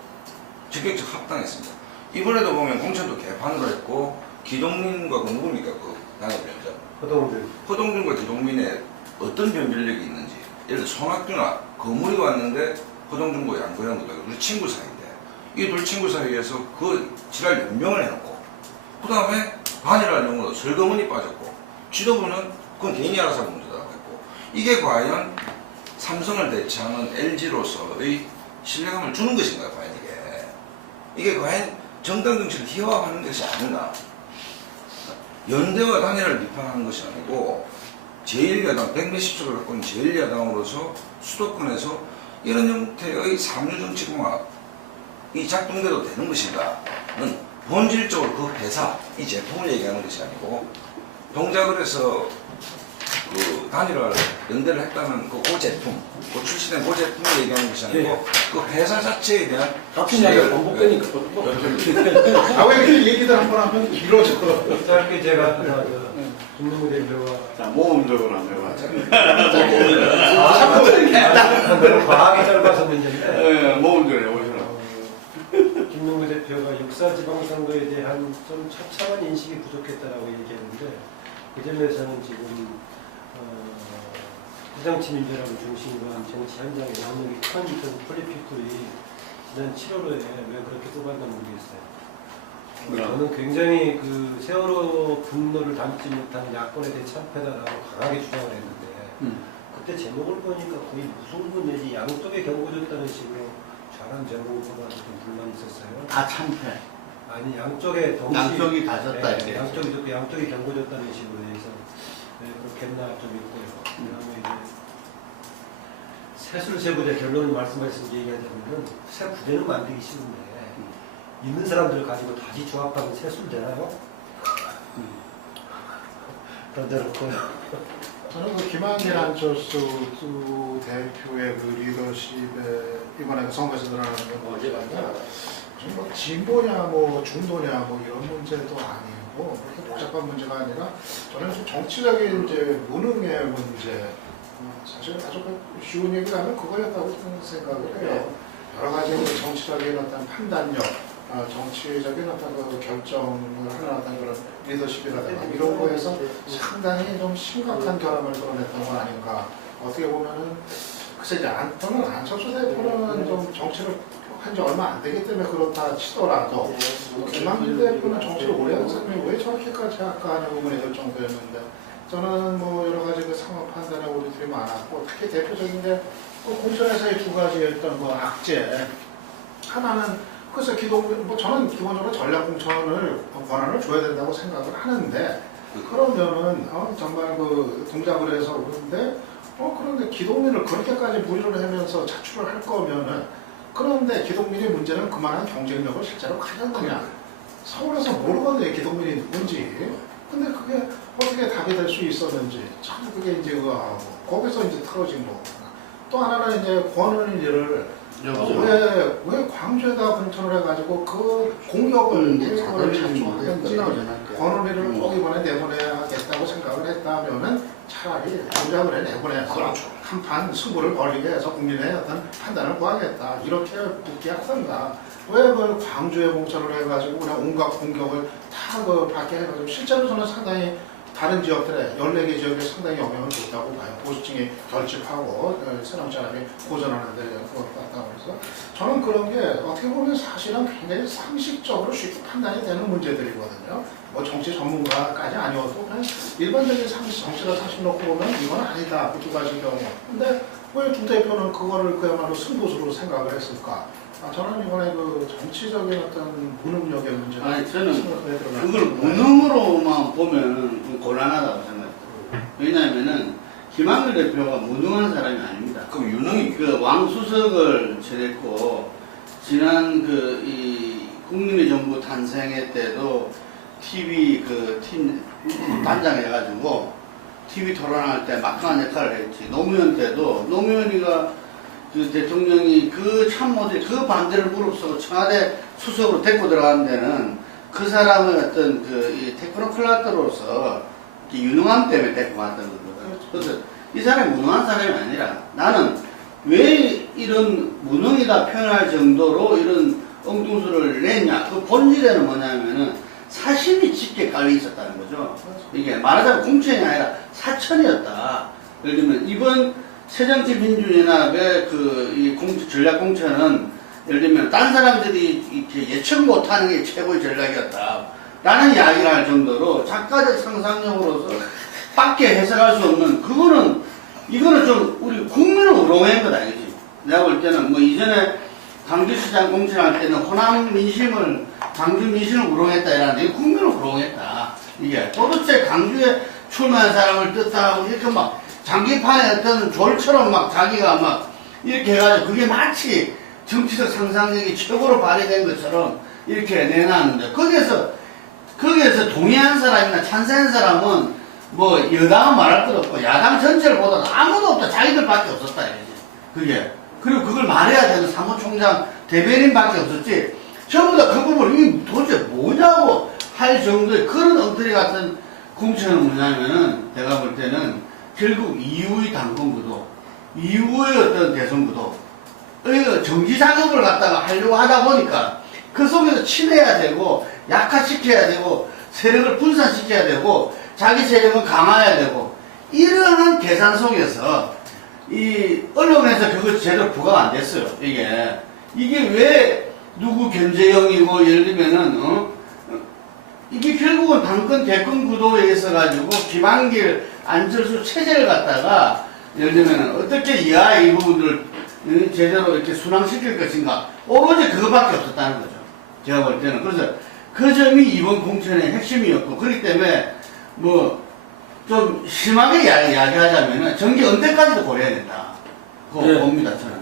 적극적 합당했습니다. 이번에도 보면 공천도 개판으로 했고 기동민과 그 누굽니까? 그 당협위원장. 허동준과 기동민의 어떤 변별력이 있는지 예를 들어 손학규나 거물이 왔는데 허동준과 양고양도 우리 친구 사이인데 이 둘 친구 사이에서 그 지랄 연명을 해놓고 그 다음에 반일화용으로 설거문이 빠졌고 지도부는 그건 개인이 알아서 할 문제다라고 했고 이게 과연 삼성을 대체하는 LG로서의 신뢰감을 주는 것인가 과연 이게 과연 정당 정치를 희화화하는 것이 아닌가. 연대와 단일화를 비판하는 것이 아니고 제1야당 100몇십 석을 갖고 있는 제1야당으로서 수도권에서 이런 형태의 삼류정치공학이 작동돼도 되는 것인가는 본질적으로 그 회사, 이 제품을 얘기하는 것이 아니고 동작을 해서 그 단일화를 연대를 했다는 그 제품, 그 출시된 그 제품을 얘기하는 것이 아니고 그 회사 자체에 대한 같은 이야기가 반복되니까 왜 이렇게 얘기들 한 번 하면 길어져. 짧게 제가 김동관 대표가 자, 모험적으로 한번 해봐자. 너무 과하게 짧아서 문제인데 모험적으로 해보시라. 김동관 대표가 육사 지방선거에 대한 좀 처참한 인식이 부족했다라고 얘기했는데 그 점에서는 지금 비정치민주라고 중심으로 한 정치 현장에 영향력이 큰 폴리피플이 지난 7월에 왜 그렇게 뽑았나 모르겠어요. 저는 굉장히 그 세월호 분노를 담지 못한 야권에 대해 참패다라고 강하게 주장을 했는데 그때 제목을 보니까 거의 무승부 내지 양쪽에 경고줬다는 식으로 잘한 제목을 뽑아서 좀 불만이 있었어요. 다 참패. 아니 양쪽에 동시 양쪽이 가졌다 이렇게. 양쪽이 좋고 양쪽이 경고줬다는 식으로 해서 그렇겠나 좀 있고요. 그다음에 이제 세술세부제 결론을 말씀하신 얘기하자면은 새 부대는 만들기 쉬운데 있는 사람들을 가지고 다시 조합하면 세술 되나요? 던져놓고 저는 그 김한길 안철수 두 대표의 그 리더십에 이번에 그 선거에서 드러나는 건 어제가 아니라 뭐 진보냐 뭐 중도냐 뭐 이런 문제도 아니고 그렇게 복잡한 문제가 아니라 저는 좀 정치적인 이제 무능의 문제 사실 아주 쉬운 얘기를 하면 그거였다고 생각을 해요. 여러 가지 정치적인 어떤 판단력, 정치적인 어떤 그 결정을 하는 어떤 그런 리더십이라든가 이런 거에서 상당히 좀 심각한 결함을 드러냈던 건 아닌가. 어떻게 보면은 글쎄 이제 저는 안철수 대표는 좀 정치를 한 지 얼마 안 되기 때문에 그렇다 치더라도 김한길 대표는 정치를 오래 한 사람이 왜 저렇게까지 할까 하는 의문이 들 정도였는데 저는 뭐 여러 가지 그 상황 판단에 오류들이 많았고 특히 대표적인 게 공천에서의 두 가지였던 그 악재 하나는 그래서 뭐 저는 기본적으로 전략 공천을 권한을 줘야 된다고 생각을 하는데 그러면은 정말 그 동작을 해서 그런데 그런데 기동민을 그렇게까지 무리를 하면서 자출을 할 거면은 그런데 기동민의 문제는 그만한 경쟁력을 실제로 가졌느냐 서울에서 모르거든요 기동민이 누군지. 근데 그게 어떻게 답이 될 수 있었는지 참 그게 이제 거기서 이제 틀어진 거고 또 하나는 이제 권은희 일을 왜 광주에다 공천을 해가지고 그 공격을 자초하든지 권은희를 꼭 이번에 내보내야겠다고 생각을 했다면은 차라리 공작을 해 내보내서 한판 승부를 벌리게 해서 국민의 어떤 판단을 구하겠다 이렇게 붙게 하던가 왜 그 광주에 공천을 해가지고 그냥 온갖 공격을 다 그 받게 해가지고 실제로 저는 상당히 다른 지역들에 14개 지역에 상당히 영향을 줬다고 봐요. 보수층이 결집하고 새로운 사람이 고전하는 데 그걸 봤다고 해서 저는 그런 게 어떻게 보면 사실은 굉장히 상식적으로 쉽게 판단이 되는 문제들이거든요. 뭐 정치 전문가까지 아니어도 그냥 일반적인 정치가 사실 놓고 보면 이건 아니다. 그 두 가지 경우. 근데 왜 두 대표는 그거를 그야말로 승부수로 생각을 했을까? 저는 이번에 그 정치적인 어떤 무능력의 문제가 아니, 저는 들어가요. 그걸 무능으로만 보면 좀 곤란하다고 생각해요. 왜냐하면은 김한길 대표가 무능한 사람이 아닙니다. 그럼 유능이 그 왕수석을 지냈고 지난 이 국민의 정부 탄생회 때도 TV 팀 단장 해가지고 TV 토론할 때 막강한 역할을 했지. 노무현 때도 노무현이가 그 대통령이 그 참모들 그 반대를 무릅쓰고 청와대 수석으로 데리고 들어간 데는 그 사람의 어떤 이 테크노클라트로서 유능함 때문에 데리고 갔던 거거든. 그래서 이 사람이 무능한 사람이 아니라 나는 왜 이런 무능이다 표현할 정도로 이런 엉뚱수를 냈냐. 그 본질에는 뭐냐면은 사심이 짙게 깔려 있었다는 거죠. 이게 말하자면 공천이 아니라 사천이었다. 예를 들면 이번 새정치민주연합의 이 전략공천은 예를 들면 딴 사람들이 이렇게 예측 못하는 게 최고의 전략이었다. 라는 이야기를 할 정도로 작가적 상상력으로서 밖에 해석할 수 없는 이거는 좀 우리 국민을 우롱한 것 아니지. 내가 볼 때는 뭐 이전에 광주시장 공천할 때는 호남 민심을 광주 민심을 우롱했다 이라는데 이거 국민을 우롱했다. 이게 도대체 광주에 출마한 사람을 뜻하고 이렇게 막 장기판에 어떤 졸처럼 막 자기가 막 이렇게 해가지고 그게 마치 정치적 상상력이 최고로 발휘된 것처럼 이렇게 내놨는데 거기에서 동의한 사람이나 찬성한 사람은 뭐 여당은 말할 것 없고 야당 전체를 보다도 아무도 없다. 자기들밖에 없었다 이거지. 그게. 그리고 그걸 말해야 되는 사무총장 대변인밖에 없었지. 전부 다 그 부분을 이게 도대체 뭐냐고 할 정도의 그런 엉터리 같은 공천은 뭐냐면은 내가 볼 때는 결국 이후의 당권구도, 이후의 어떤 대선구도, 정지 작업을 갖다가 하려고 하다 보니까 그 속에서 친해야 되고, 약화시켜야 되고, 세력을 분산시켜야 되고, 자기 세력은 강화해야 되고, 이러한 계산 속에서 이 언론에서 그것이 제대로 부과가 안 됐어요. 이게 왜 누구 견제형이고 예를 들면은 이게 결국은 당권 대권 구도에 있어 가지고 김한길 안철수 체제를 갖다가 예를 들면 어떻게 이 부분들을 제대로 이렇게 순항시킬 것인가 오로지 그거밖에 없었다는 거죠. 제가 볼 때는. 그래서 그 점이 이번 공천의 핵심이었고 그렇기 때문에 뭐 좀 심하게 이야기하자면은 정기 은퇴까지도 고려해야 된다. 그거 네. 봅니다 저는.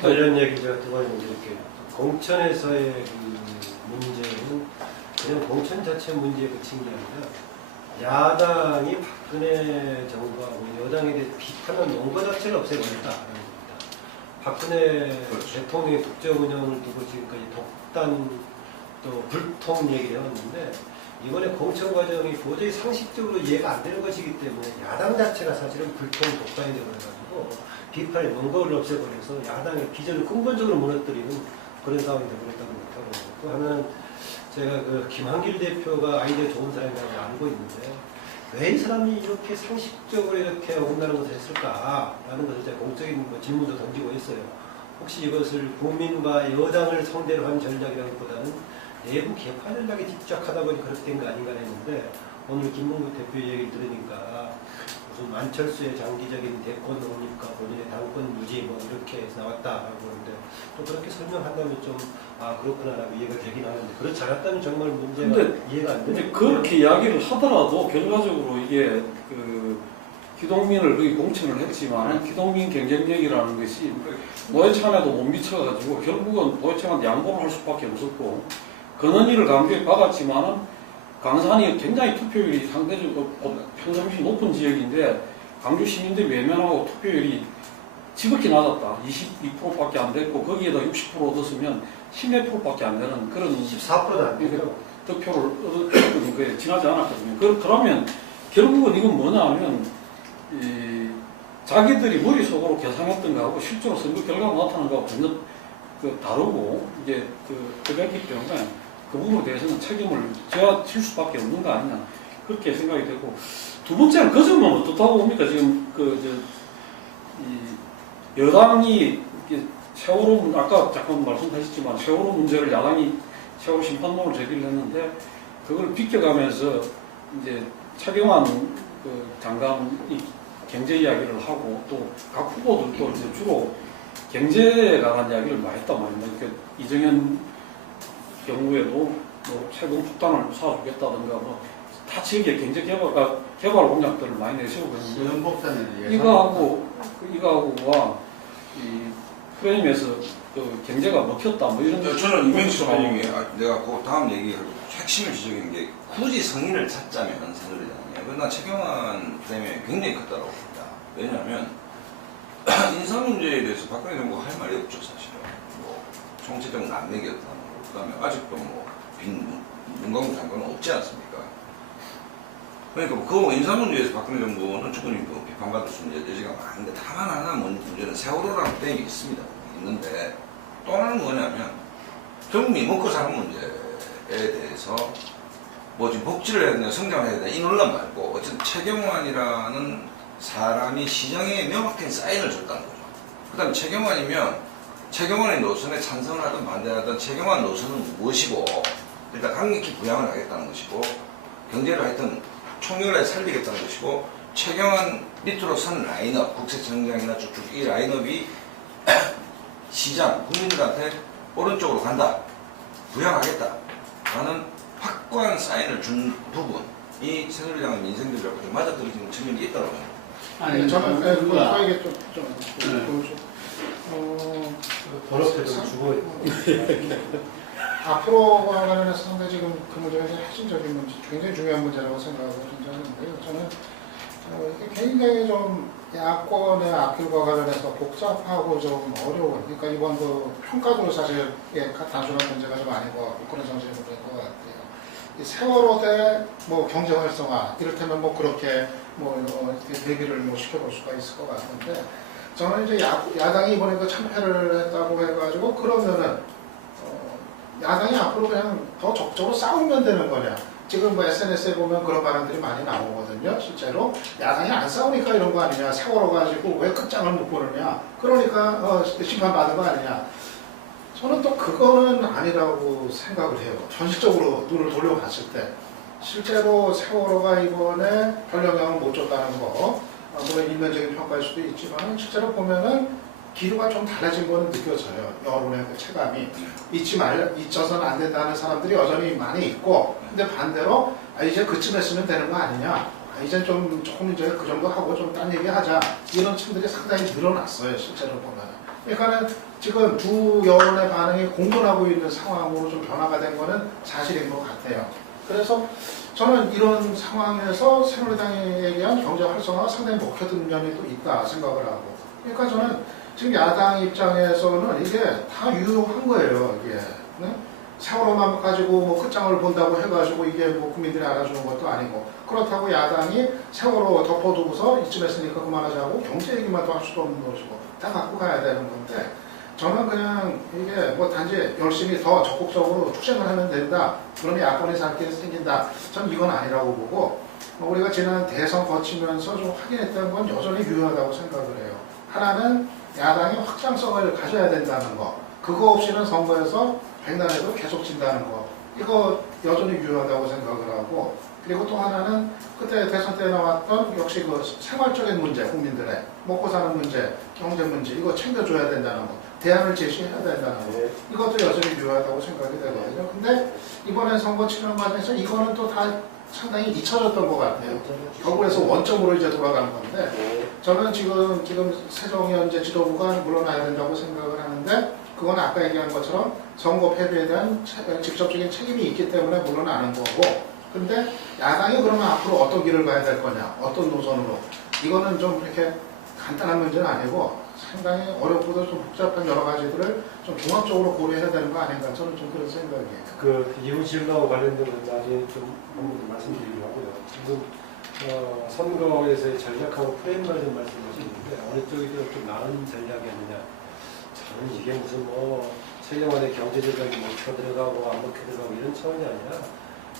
관련 얘기 제가 두 가지 이렇게 공천에서의 문제는 그냥 공천 자체 문제에 그친 게 아니라 야당이 박근혜 정부하고 여당에 대해 비판한 논거 자체를 없애버렸다는 겁니다. 박근혜 대통령의 국정 운영을 두고 지금까지 독단 또 불통 얘기를 해왔는데 이번에 공천 과정이 도저히 상식적으로 이해가 안 되는 것이기 때문에 야당 자체가 사실은 불통 독단이 되어가지고 비판의 논거를 없애버려서 야당의 비전을 근본적으로 무너뜨리는 그런 상황이 되어버렸다고 생각하고 또 하나는 제가 그 김한길 대표가 아이디어 좋은 사람이라고 알고 있는데 왜 이 사람이 이렇게 상식적으로 이렇게 어긋나는 것을 했을까라는 것을 제가 공적인 질문도 던지고 있어요. 혹시 이것을 국민과 여당을 상대로 한 전략이라기보다는 내부 개파 전략에 집착하다 보니 그렇게 된 거 아닌가 했는데 오늘 김문국 대표 얘기를 들으니까 무슨 안철수의 장기적인 대권 논의니까 본인의 당권 유지 뭐 이렇게 해서 나왔다라고 하는데 또 그렇게 설명한다면 좀 그렇구나라고 이해가 되긴 하는데 그렇지 않았다면 정말 문제가 이해가 안 되는 그렇게 이야기를 하더라도 결과적으로 이게 기동민을 거의 공천을 했지만 기동민 경쟁력이라는 것이 노회찬에도 못 미쳐가지고 결국은 노회찬한테 양보를 할 수밖에 없었고 근원이를 강조해 받았지만은 강산이 굉장히 투표율이 상대적으로 평상시 높은 지역인데 광주 시민들이 외면하고 투표율이 지극히 낮았다. 22%밖에 안 됐고 거기에다 60% 얻었으면 10%밖에 안 되는 그런 14%도 안 되고 득표를 얻었던 거에 지나지 않았거든요. 그러면 결국은 이건 뭐냐 하면 자기들이 머릿속으로 계산했던 거하고 실제로 선거 결과가 나타난 거하고 전혀 다르고 이제 그랬기 때문에 그 부분에 대해서는 책임을 제가 질 수밖에 없는 거 아니냐 그렇게 생각이 되고 두 번째는 그 점은 어떻다고 봅니까? 지금 여당이 세월호 아까 잠깐 말씀하셨지만 세월호 문제를 야당이 세월호 심판론을 제기를 했는데 그걸 비껴가면서 이제 차경환 장관이 경제 이야기를 하고 또 각 후보들도 이제 주로 경제에 관한 이야기를 많이 했단 말입니다. 그러니까 이정현 경우에도 뭐 최근 축단을 사주겠다든가 뭐다 지역의 경제 개발 공약들을 많이 내세우고 있는데 수영복사는 이거하고가 이 프레임에서 그 경제가 먹혔다 뭐 이런. 저는 이명식 선배님이 내가 그 다음 얘기 핵심을 지적한 게 굳이 성인을 찾자면 새누리당이에요. 난 최경환 프레임이 굉장히 컸다고 봅니다. 왜냐하면 인사 문제에 대해서 박근혜 정부가 할 말이 없죠 사실은. 뭐 총체적 난맥이었다는 거. 그다음에 아직도 뭐빈 문광부 장관은 없지 않습니까? 그러니까 그 인사 문제에서 박근혜 정부는 충분히 비판받을 수 있는 여지가 많은데 다만 하나 문제는 세월호라는 프레임이 있습니다. 있는데 또 하나는 뭐냐면 국민이 먹고 사는 문제에 대해서 뭐 지금 복지를 해야 되냐 성장을 해야 되냐 이 논란 말고 어쨌든 최경환이라는 사람이 시장에 명확한 사인을 줬다는 거죠. 그 다음에 최경환이면 최경환의 노선에 찬성을 하든 반대하든 최경환 노선은 무엇이고 일단 강력히 부양을 하겠다는 것이고 경제를 하여튼 총력을 살리겠다는 것이고 최경환 밑으로 선 라인업 국세청장이나 쭉쭉 이 라인업이 시장 국민들한테 오른쪽으로 간다 부양하겠다 라는 확고한 사인을 준 부분이 새누리당의 민생들하고 좀 맞아떨어지는 측면이 있다고 봅니다. 아니 저는 그게 버럭해 좀 주고 앞으로와 관련해서 상당히 지금 그 문제가 핵심적인 문제, 굉장히 중요한 문제라고 생각하고 하는데요. 저는 굉장히 좀 야권의 앞길과 관련해서 복잡하고 좀 어려운, 그러니까 이번 그 평가도 사실 단순한 문제가 좀 아닌 것 같고 그런 정신이 된 것 같아요. 이 세월호 대 뭐 경제 활성화 이를테면 뭐 그렇게 뭐 대비를 뭐 시켜볼 수가 있을 것 같은데 저는 이제 야당이 이번에 그 참패를 했다고 해가지고 그러면은 야당이 앞으로 그냥 더 적극적으로 싸우면 되는 거냐. 지금 뭐 SNS에 보면 그런 발언들이 많이 나오거든요. 실제로 야당이 안 싸우니까 이런 거 아니냐. 세월호 가지고 왜 끝장을 못 보느냐. 그러니까 심판받은 거 아니냐. 저는 또 그거는 아니라고 생각을 해요. 현실적으로 눈을 돌려봤을 때. 실제로 세월호가 이번에 별 영향을 못 줬다는 거 물론 일면적인 평가일 수도 있지만 실제로 보면은 기류가 좀 달라진 거는 느껴져요. 여론의 그 체감이. 잊혀서는 안 된다는 사람들이 여전히 많이 있고, 근데 반대로, 이제 그쯤 했으면 되는 거 아니냐. 이제 조금 이제 그 정도 하고 좀 딴 얘기 하자. 이런 층들이 상당히 늘어났어요, 실제로 보면. 그러니까는 지금 두 여론의 반응이 공존하고 있는 상황으로 좀 변화가 된 거는 사실인 것 같아요. 그래서 저는 이런 상황에서 새누리당에 얘기한 경제 활성화가 상당히 먹혀든 면이 또 있다 생각을 하고. 그러니까 저는 지금 야당 입장에서는 이게 다 유효한 거예요, 이게. 네? 세월호만 가지고 뭐 끝장을 본다고 해가지고 이게 뭐 국민들이 알아주는 것도 아니고. 그렇다고 야당이 세월호 덮어두고서 이쯤 했으니까 그만하자고 경제 얘기만 더 할 수도 없는 것이고. 다 갖고 가야 되는 건데. 저는 그냥 이게 뭐 단지 열심히 더 적극적으로 투쟁을 하면 된다. 그러면 야권의 살길이 생긴다. 전 이건 아니라고 보고. 우리가 지난 대선 거치면서 좀 확인했던 건 여전히 유효하다고 생각을 해요. 하나는 야당이 확장성을 가져야 된다는 거. 그거 없이는 선거에서 백날에도 계속 진다는 거. 이거 여전히 유효하다고 생각을 하고. 그리고 또 하나는 그때 대선 때 나왔던 역시 그 생활적인 문제, 국민들의 먹고 사는 문제, 경제 문제 이거 챙겨줘야 된다는 거. 대안을 제시해야 된다는 거. 이것도 여전히 유효하다고 생각이 되거든요. 근데 이번에 선거 치는 과정에서 이거는 또 다 상당히 잊혀졌던 것 같아요. 결국에서 원점으로 이제 돌아가는 건데 저는 지금 새정연제 지도부가 물러나야 된다고 생각을 하는데 그건 아까 얘기한 것처럼 선거 패배에 대한 직접적인 책임이 있기 때문에 물러나는 거고 근데 야당이 그러면 앞으로 어떤 길을 가야 될 거냐 어떤 노선으로 이거는 좀 이렇게 간단한 문제는 아니고 상당히 어렵고도 좀 복잡한 여러 가지들을 좀 종합적으로 고려해야 되는 거 아닌가 저는 좀 그런 생각이에요. 그 이후 진로와 관련된 나중에 좀 말씀드리려고 하고요. 지금 선거에서의 전략하고 프레임을 좀 말씀하시는데 어느 쪽이 좀 나은 전략이었느냐. 저는 이게 무슨 뭐 최경환의 경제 전략이 먹혀 들어가고 안 먹혀 들어가고 이런 차원이 아니라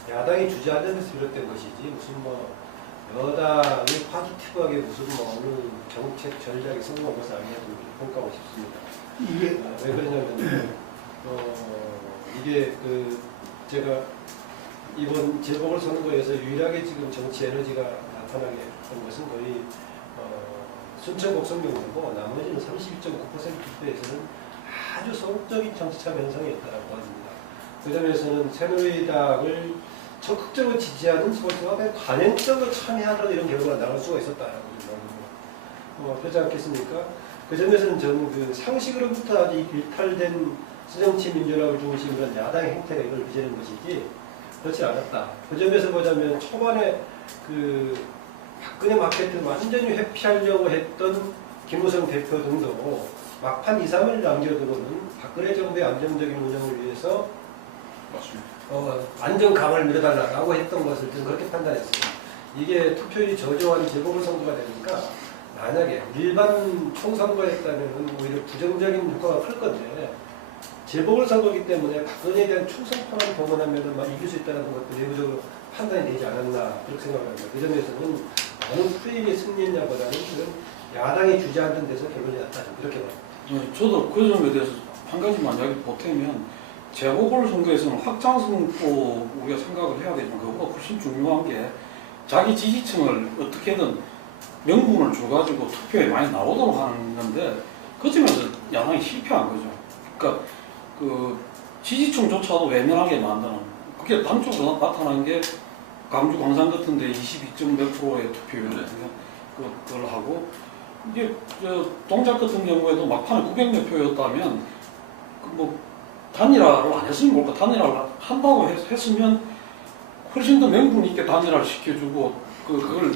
야당이 주저하는 데서 비롯된 것이지 무슨 뭐 여당이 파지티브하게 무슨 뭐 어느 정책 전략이 성공한 것은 아니라고 평가하고 싶습니다. 이게 왜 그러냐면 이게 제가 이번 재보궐선거에서 유일하게 지금 정치 에너지가 나타나게 된 것은 거의 순천 곡성 정도고 나머지는 31.9% 투표에서는 아주 소극적인 정치차 현상이었다고 합니다. 그 점에서는 새누리당을 적극적으로 지지하는 소수派에 관행적으로 참여하는 이런 결과가 나올 수가 있었다라고 그러지 않겠습니까? 그 점에서는 저는 그 상식으로부터 아주 일탈된 수정치 민주화를 중심으로 한 야당의 행태가 이걸 빚어낸 것이지 그렇지 않았다. 그 점에서 보자면 초반에 그 박근혜 마케트를 완전히 회피하려고 했던 김무성 대표 등도 막판 2, 3을 남겨두고는 박근혜 정부의 안정적인 운영을 위해서 안정 강화를 밀어달라고 했던 것을 저는 그렇게 판단했어요. 이게 투표율이 저조한 재보궐선거가 되니까 만약에 일반 총선거였다면 오히려 부정적인 효과가 클 건데 재보궐선거이기 때문에 박근혜에 대한 충성파만 동원하면 막 이길 수 있다는 것도 내부적으로 판단이 되지 않았나 그렇게 생각합니다. 그 점에서는 어느 프레임이 승리했냐보다는 지금 야당이 주저앉은 데서 결론이 났다 이렇게 봅니다. 저도 그 점에 대해서 한 가지만 이야기 보태면 재보궐선거에서는 확장성도 우리가 생각을 해야 되지만 그거보다 훨씬 중요한 게 자기 지지층을 어떻게든 명분을 줘가지고 투표에 많이 나오도록 하는 건데 그 점에서 야당이 실패한 거죠. 그러니까 그 지지층조차도 외면하게 만드는 그게 단적으로 나타난 게 광주 광산 같은데 22.몇 %의 투표율 그걸 하고 이제 동작 같은 경우에도 막판에 900몇 표였다면 뭐 단일화를 안 했으면 뭘까 단일화를 한다고 했으면 훨씬 더 명분 있게 단일화를 시켜주고 그걸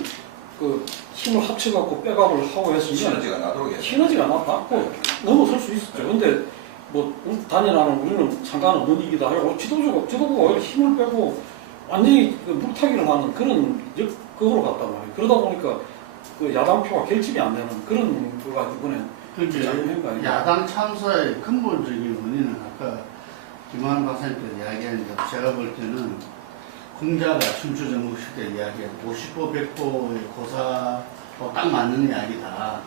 그 힘을 합쳐갖고 백업을 하고 했으면 시너지가 나도록 해야 시너지가 나고 넘어설 수 있었죠. 근데 뭐 단일화는 우리는 상관없는 얘기다 하고 지도부가 오히려 힘을 빼고 완전히 그 물타기를 하는 그런 역극으로 갔단 말이에요. 그러다 보니까 그 야당표가 결집이 안 되는 그런 거가 이번에 작용한 거 아니에요? 야당 참사의 근본적인 원인은 아까 김환 박사님께서 이야기한 제가 볼 때는 공자가 춘추전국 시대 이야기한 50보 100보의 고사하고 딱 맞는 이야기다.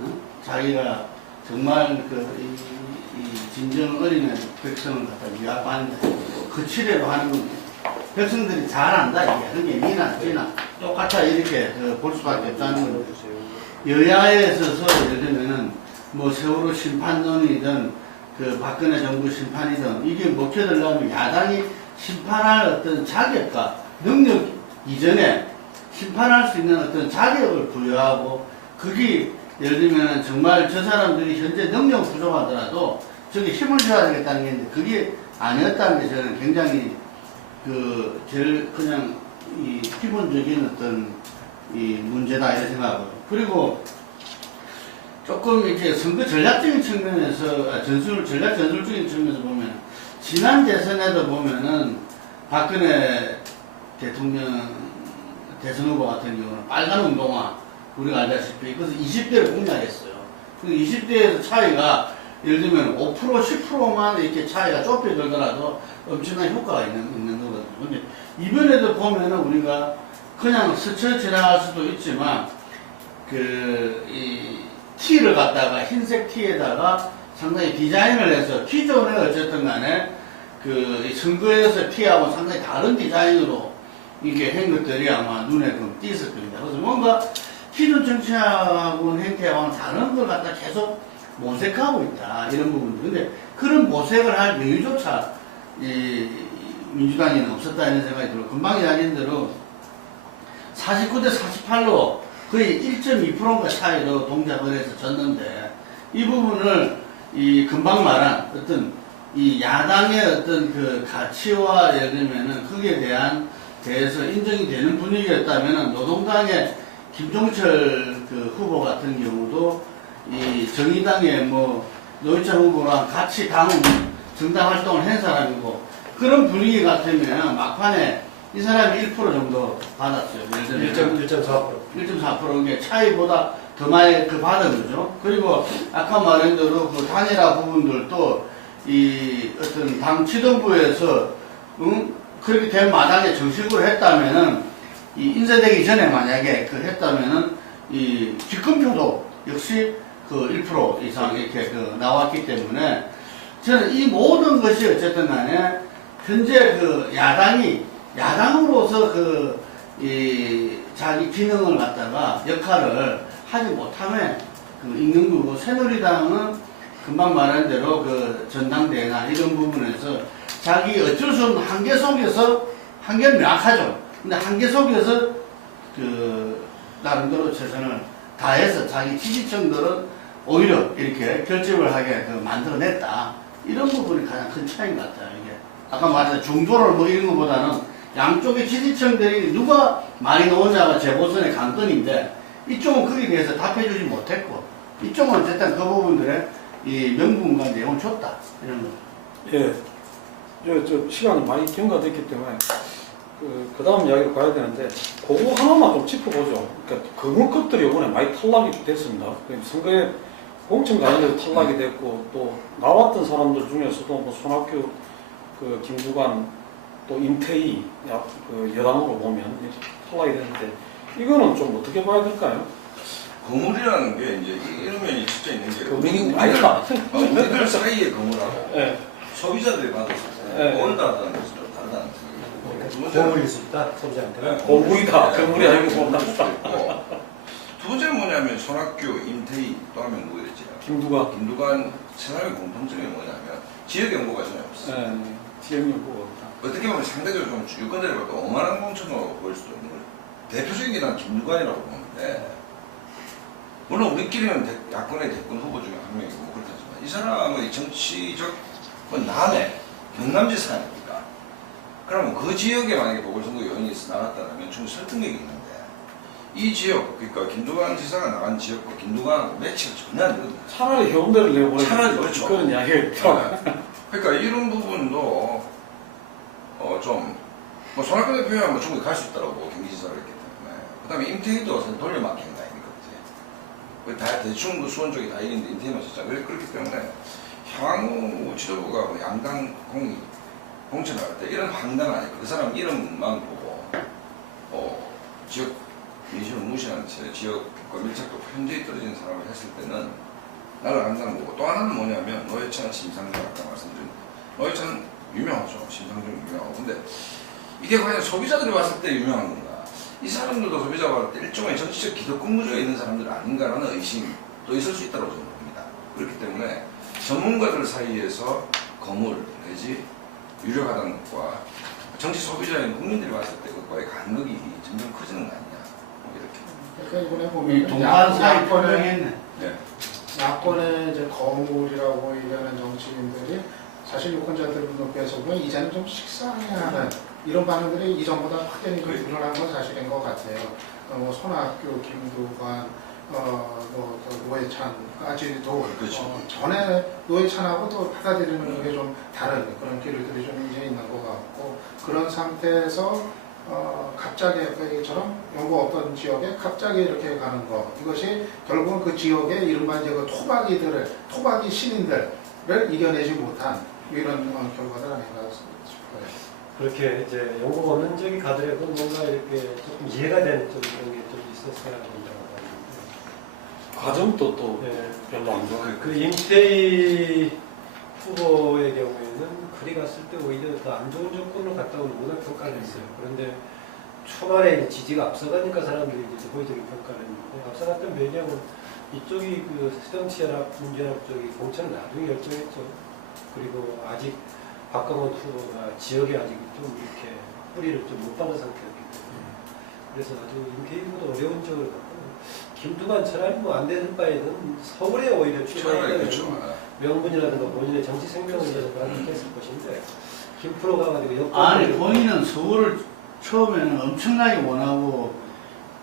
응? 자기가 정말 이 진정 어린애 백성을 갖다 위압하는 그 치레로 하는 겁니다. 백성들이 잘 안다 이게 하는 게 미나 지나 똑같아 이렇게 볼 수밖에 없다는 거죠. 여야에 있어서 예를 들면은 뭐 세월호 심판론이든 그 박근혜 정부 심판이든 이게 먹혀들려면 야당이 심판할 어떤 자격과 능력 이전에 심판할 수 있는 어떤 자격을 부여하고 그게 예를 들면 정말 저 사람들이 현재 능력 부족하더라도 저기 힘을 줘야 되겠다는 게 있는데 그게 아니었다는 게 저는 굉장히 제일 그냥 이 기본적인 어떤 이 문제다 이렇게 생각하고요. 그리고 조금 이렇게 선거 전략적인 측면에서 전략 전술적인 측면에서 보면 지난 대선에도 보면은 박근혜 대통령 대선 후보 같은 경우는 빨간 운동화 우리가 알다시피 이것을 20대를 공략했어요. 그 20대에서 차이가 예를 들면 5% 10%만 이렇게 차이가 좁혀들더라도 엄청난 효과가 있는 거거든요. 근데 이번에도 보면은 우리가 그냥 스쳐 지나갈 수도 있지만 이 티를 갖다가 흰색 티에다가 상당히 디자인을 해서 기존에 어쨌든 간에 이 선거에서 티하고 상당히 다른 디자인으로 이게 한 것들이 아마 눈에 좀 띄었을 겁니다. 그래서 뭔가 기존 정치하고는 행태하고는 다른 걸 갖다 계속 모색하고 있다. 이런 부분들. 근데 그런 모색을 할 여유조차 민주당에는 없었다 이런 생각이 들어요. 금방 이야기한 대로 49대 48로 거의 1.2%가 차이로 동작을 해서 졌는데 이 부분을 금방 말한 어떤 이 야당의 어떤 그 가치와 예를 들면은 거기에 대해서 인정이 되는 분위기였다면은 노동당의 김종철 후보 같은 경우도 이 정의당의 뭐 노회찬 후보랑 같이 정당 활동을 한 사람이고 그런 분위기 같으면 막판에 이 사람이 1% 정도 받았어요. 1.4%. 게 차이보다 더 많이 받은 거죠. 그리고 아까 말한 대로 그 단일화 부분들도 이 어떤 당 지도부에서 그렇게 된 마당에 정식으로 했다면은 이 인쇄되기 전에 만약에 했다면은 이 집권표도 역시 1% 이상 이렇게 나왔기 때문에 저는 이 모든 것이 어쨌든 간에 현재 야당으로서 자기 기능을 갖다가 역할을 하지 못하면 그 있는 거고, 새누리당은 금방 말한 대로 그 전당대회나 이런 부분에서 자기 어쩔 수 없는 한계 속에서, 한계는 명확하죠. 근데 한계 속에서 그 나름대로 최선을 다해서 자기 지지층들은 오히려 이렇게 결집을 하게 그 만들어냈다. 이런 부분이 가장 큰 차이인 것 같아요. 이게 아까 말했던 중도를 뭐 이런 것보다는 양쪽의 지지층들이 누가 많이 나오냐가 재보선의 관건인데, 이쪽은 거기에 대해서 답해주지 못했고, 이쪽은 어쨌든 그 부분들의 이 명분과 내용을 줬다. 이런 거. 예, 저 시간이 많이 경과됐기 때문에 그 다음 이야기로 가야 되는데, 그거 하나만 좀 짚어보죠. 그러니까 거물급들이 이번에 많이 탈락이 됐습니다. 선거에 공천 관련해서 탈락이 됐고, 또 나왔던 사람들 중에서도 뭐 손학규, 그 김두관, 또 임태희, 그 여당으로 보면 탈락이 됐는데, 이거는 좀 어떻게 봐야 될까요? 거물이라는 게 이제 이런 면이 진짜 있는 게 거물이 아니다. 우리들 사이의 거물하고 예. 소비자들이 받을 때 올다는 것은 좀 다르다는 생각이 고물일 수 있다, 소비자한테는. 거물이다. 거물이 아니고 두 번째는 뭐냐면 손학규, 임태희, 또 하면 누구 이랬지? 김두관 세 사람의 공통점이 뭐냐면 지역 연구가 전혀 없어. 예, 지역 연구가 없다. 어떻게 보면 상대적으로 좀 유권자를 봐도 오만한 공천으로 보일 수도 있는 거예요. 대표적인 게 난 김두관이라고 보는데, 물론 우리끼리는 야권의 대권 후보 중에 한 명이고 그렇다지만 이 사람의 정치적 남해 경남지 사람입니까? 그러면 그 지역에 만약에 보궐선거 요인이 나갔다면 충분히 설득력이 있는데, 이 지역, 그러니까 김두관 지사가 나간 지역과 김두관하고 매치가 전혀 안 되거든요. 차라리 해운대를 내보내는 차라리 그렇죠. 그런 이야기가 있다. 그러니까 이런 부분도 뭐 손학규 대표야 뭐 충분히 갈 수 있다고 경기지사를 했기 때문에, 그다음에 임태희도 돌려막힌 거 아닙니까? 다 대충 그 수원 쪽이 다 이긴데 임태희만 진짜 그렇기 때문에 향후 지도부가 뭐 양당 공천할 때 이런 황당은 아니고, 그 사람 이름만 보고 지역 민심을 무시하는 채 지역과 밀착도 현저히 떨어지는 사람을 했을 때는 나를 한다는 거고, 또 하나는 뭐냐면 노회찬, 심상정 아까 말씀드린 노회찬 유명하죠. 심상정 유명하고. 근데 이게 과연 소비자들이 봤을 때 유명한 건가? 이 사람들도 소비자가 봤을 때 일종의 정치적 기득권 구조에 있는 사람들 아닌가라는 의심도 있을 수 있다고 저는 봅니다. 그렇기 때문에 전문가들 사이에서 거물 내지 유력하다는 것과 정치 소비자인 국민들이 봤을 때 그것과의 간극이 점점 커지는 거 아니냐, 이렇게. 그러니까 이번에 이 보면 동반 사이 표명했네. 네. 야권의 이제 거물이라고 얘기하는 정치인들이 사실 유권자들 눈높이에서 보면 이제는 좀 식상해하는 이런 반응들이 이전보다 확연히 좀 드러난 건 사실인 것 같아요. 뭐 손학규, 김두관, 노회찬까지도 그렇죠. 전에 노회찬하고 또 받아들이는 게 좀 다른 그런 길들이 좀 이제 있는 것 같고, 그런 상태에서 갑자기 여기처럼 연구 없던 지역에 갑자기 이렇게 가는 거, 이것이 결국은 그 지역의 이른바 이제 그 토박이 시민들을 이겨내지 못한 이런 결과가 아닌가 싶어요. 그렇게 이제 연구가 없는 적이 가더라도 뭔가 이렇게 조금 이해가 되는 좀 그런 게 좀 있었어야 된다고 하는데. 과정도 또 네. 별로 안 좋아요. 그 임태희 후보의 경우에는 그리 갔을 때 오히려 더 안 좋은 조건으로 갔다 오는 문화 평가를 했어요. 그런데 초반에 지지가 앞서가니까 사람들이 이제 호의적인 평가를 했는데, 앞서갔던 배경은 이쪽이 그 새정치연합, 민주연합 쪽이 공천을 나중에 결정했죠. 그리고 아직 박강원 후보가 지역에 아직 좀 이렇게 뿌리를 좀 못 받은 상태였기 때문에, 그래서 아주 임태희 후보도 어려운 적을 갖고, 김두관 차라리 뭐 안 되는 바에는 서울에 오히려 출마했다는 그렇죠. 명분이라든가 본인의 정치 생명을 위해서 했을 것인데, 김프로 가가지고 아니, 여권을 본인은 서울을 처음에는 엄청나게 원하고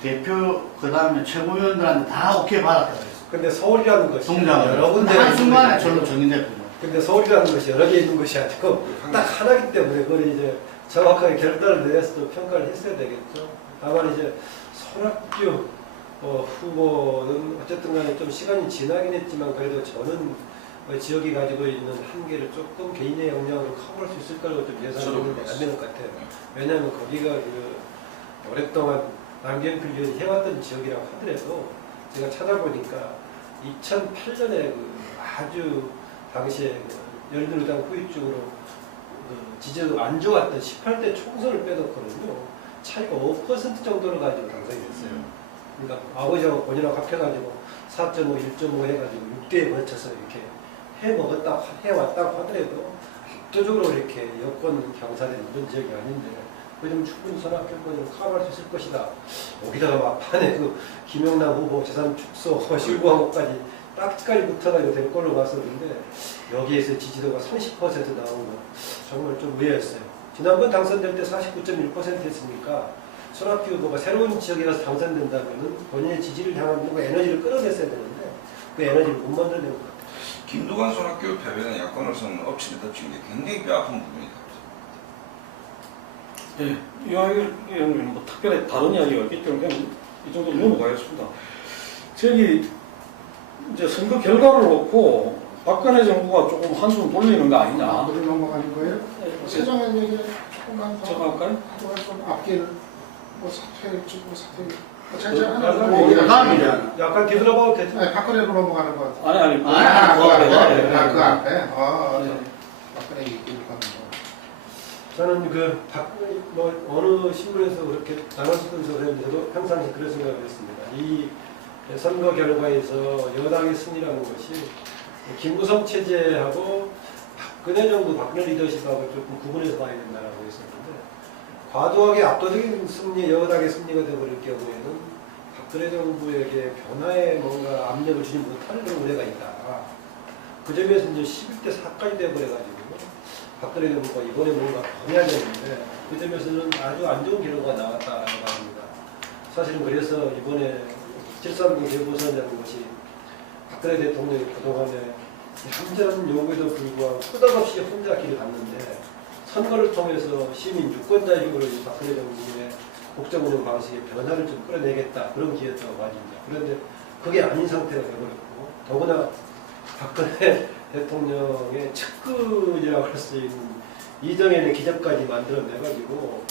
대표 그 다음에 최고위원들한테 다 오케이 받았다고 했어. 근데 서울이라는 것이 동작을. 여러 군데 한순간에 있는 절로 거죠. 정의됐거든. 근데 서울이라는 것이 여러 개 있는 것이 아니고 딱 하나기 때문에 그걸 이제 정확하게 결단을 내려서 또 평가를 했어야 되겠죠. 다만 이제 손학규 후보는 어쨌든 간에 좀 시간이 지나긴 했지만, 그래도 저는 지역이 가지고 있는 한계를 조금 개인의 역량으로 커버할 수 있을 거라고 좀 예상하는데 안 되는 것 같아요. 왜냐하면 거기가 그 오랫동안 남경필 의원이 해왔던 지역이라고 하더라도, 제가 찾아보니까 2008년에 그 아주 당시에 열린우리당 후유증으로 지지도 안 좋았던 18대 총선을 빼놓고는요, 차이가 5% 정도로 가지고 당선이 됐어요. 그러니까 아버지하고 본인하고 합해가지고 4.5, 1.5 해가지고 6대에 걸쳐서 이렇게 해왔다고 하더라도 압도적으로 이렇게 여권 경사된 이런 지역이 아닌데 그좀 충분히 선악견권을 커버할 수 있을 것이다. 여기다가 막판에 그 김영남 후보 재산 축소 실구한 것까지 딱지까지 붙어가지고 될 걸로 봤었는데 여기에서 지지도가 30% 나온 거 정말 좀 의아했어요. 지난번 당선될 때 49.1% 했으니까 손학규 후보가 새로운 지역에 가서 당선된다면 본인의 지지를 향한 뭔가 에너지를 끌어냈어야 되는데 그 에너지를 못 만들어낸 것 같아요. 김두관 손학규 패배는 야권으로서는 엎친 데 덮친 게 굉장히 뼈아픈 부분이다. 예, 이왕이면 뭐 특별히 다른 이야기가 있기 때문에 그냥 이 정도 넘어가겠습니다. 저기 이제 선거 결과를 놓고 박근혜 정부가 조금 한숨 돌리는 거 아니냐? 그걸 넘어가는 거예요? 세정한 얘기 조금만 더 제가 할까요? 하고 좀 앞길 뭐 사퇴일지 뭐 사퇴 그 다음이잖아. 약간 뒤돌아봐도 되죠? 아니 박근혜로 넘어가는 것 같아요. 아니 그 앞에 그 앞에 네. 박근혜 얘기를 하는 거. 저는 뭐 어느 신문에서 그렇게 나눠주면서 그랬는데도 평상시 그런 생각을 했습니다. 이 선거 결과에서 여당의 승리라는 것이 김무성 체제하고 박근혜 정부, 박근혜 리더십하고 조금 구분해서 봐야 된다고 했었는데 과도하게 압도적인 승리, 여당의 승리가 되어버릴 경우에는 박근혜 정부에게 변화에 뭔가 압력을 주지 못하는 그런 우려가 있다. 그 점에서 이제 11대 4까지 돼버려가지고 박근혜 정부가 이번에 뭔가 변해야 되는데 그 점에서는 아주 안 좋은 결과가 나왔다고 합니다. 사실은 그래서 이번에 7.30 재보선이라는 것이 박근혜 대통령이 그동안에 함정 요구에도 불구하고 끄덕없이 혼자 길을 갔는데 선거를 통해서 시민 유권자식으로 박근혜 정부의 국정운영 방식의 변화를 좀 끌어내겠다 그런 기회였다고 말입니다. 그런데 그게 아닌 상태가 되어버렸고 더구나 박근혜 대통령의 측근이라고 할 수 있는 이정현의 기적까지 만들어내가지고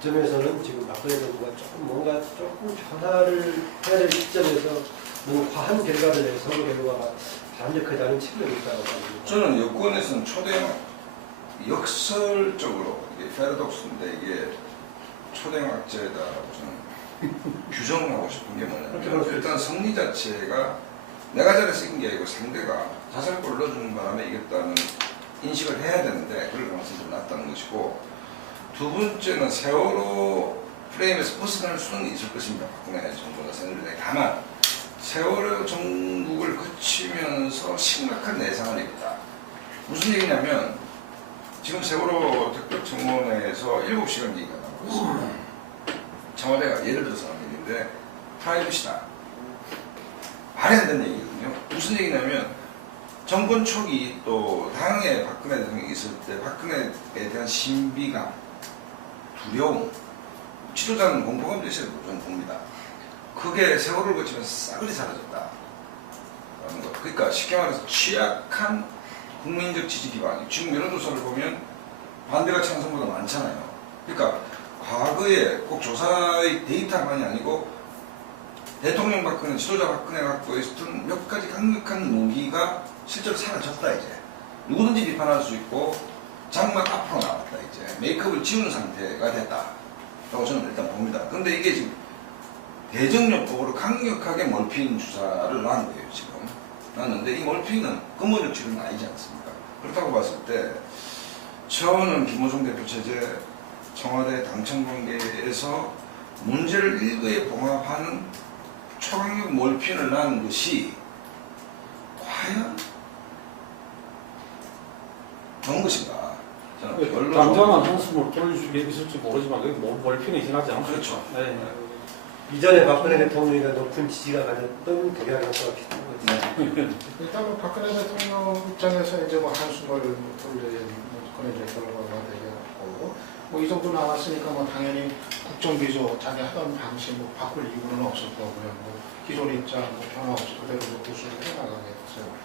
점에서는 지금 박근혜 정부가 조금 변화를 해야 될 시점에서 너무 과한 결과를 내서 선거 결과가 반격하다는 측면이 있다고 봅니다. 저는 여권에서는 역설적으로 이게 패러독스인데 이게 초대형학제다라고 저는 규정을 하고 싶은 게 뭐냐면 일단 승리 자체가 내가 잘해서 이긴 게 아니고 상대가 자살골을 넣어주는 바람에 이겼다는 인식을 해야 되는데 그럴 가능성이 좀 낮다는 것이고 두 번째는 세월호 프레임에서 벗어날 수는 있을 것입니다. 박근혜 정부가 생각을 다만 세월호 정국을 거치면서 심각한 내상을 입었다. 무슨 얘기냐면 지금 세월호 특별청원회에서 7시간 얘기가 나오고 있습니다. 청와대가 예를 들어서 하는 얘기인데 프라이빗이다. 말이 안 되는 얘기거든요. 무슨 얘기냐면 정권 초기 또 당에 박근혜 대통령이 있을 때 박근혜에 대한 신비감, 두려움, 지도자는 공포감 되셔야 저는 봅니다. 그게 세월을 거치면서 싸그리 사라졌다. 그러니까 쉽게 말해서 취약한 국민적 지지 기반. 지금 여론조사를 보면 반대가 찬성보다 많잖아요. 그러니까 과거에 꼭 조사의 데이터만이 아니고 대통령 박근혜, 지도자 박근혜가 갖고 있었던 몇 가지 강력한 무기가 실제로 사라졌다 이제. 누구든지 비판할 수 있고 장막 앞으로 나왔다 이제. 메이크업을 지운 상태가 됐다. 라고 저는 일단 봅니다. 그런데 이게 지금 대정령법으로 강력하게 몰핀 주사를 놨는 거예요 지금. 놨는데 이 몰핀은 근본적 치료는 아니지 않습니까? 그렇다고 봤을 때 저는 김무성 대표 체제 청와대 당청 관계에서 문제를 일거에 봉합하는 초강력 몰핀을 난 것이 과연 좋은 것인가? 저는 별로 당장은 한숨을 돌릴 수 있을지 모르지만 그게 몰핀이 지나지 않죠. 그렇죠. 네. 이전에 박근혜 대통령이 높은 지지가 가졌던 대략 효과가 비슷한 거죠. 일단 뭐 박근혜 대통령 입장에서 이제 뭐 한숨을 돌리는 그런 이제 결과가 되겠고 뭐 이 정도 나왔으니까 뭐 당연히 국정기조 자기 하던 방식 뭐 바꿀 이유는 없을 거고요. 뭐 기존 입장 뭐 변화 없이 그대로 고수를 해 나가겠어요.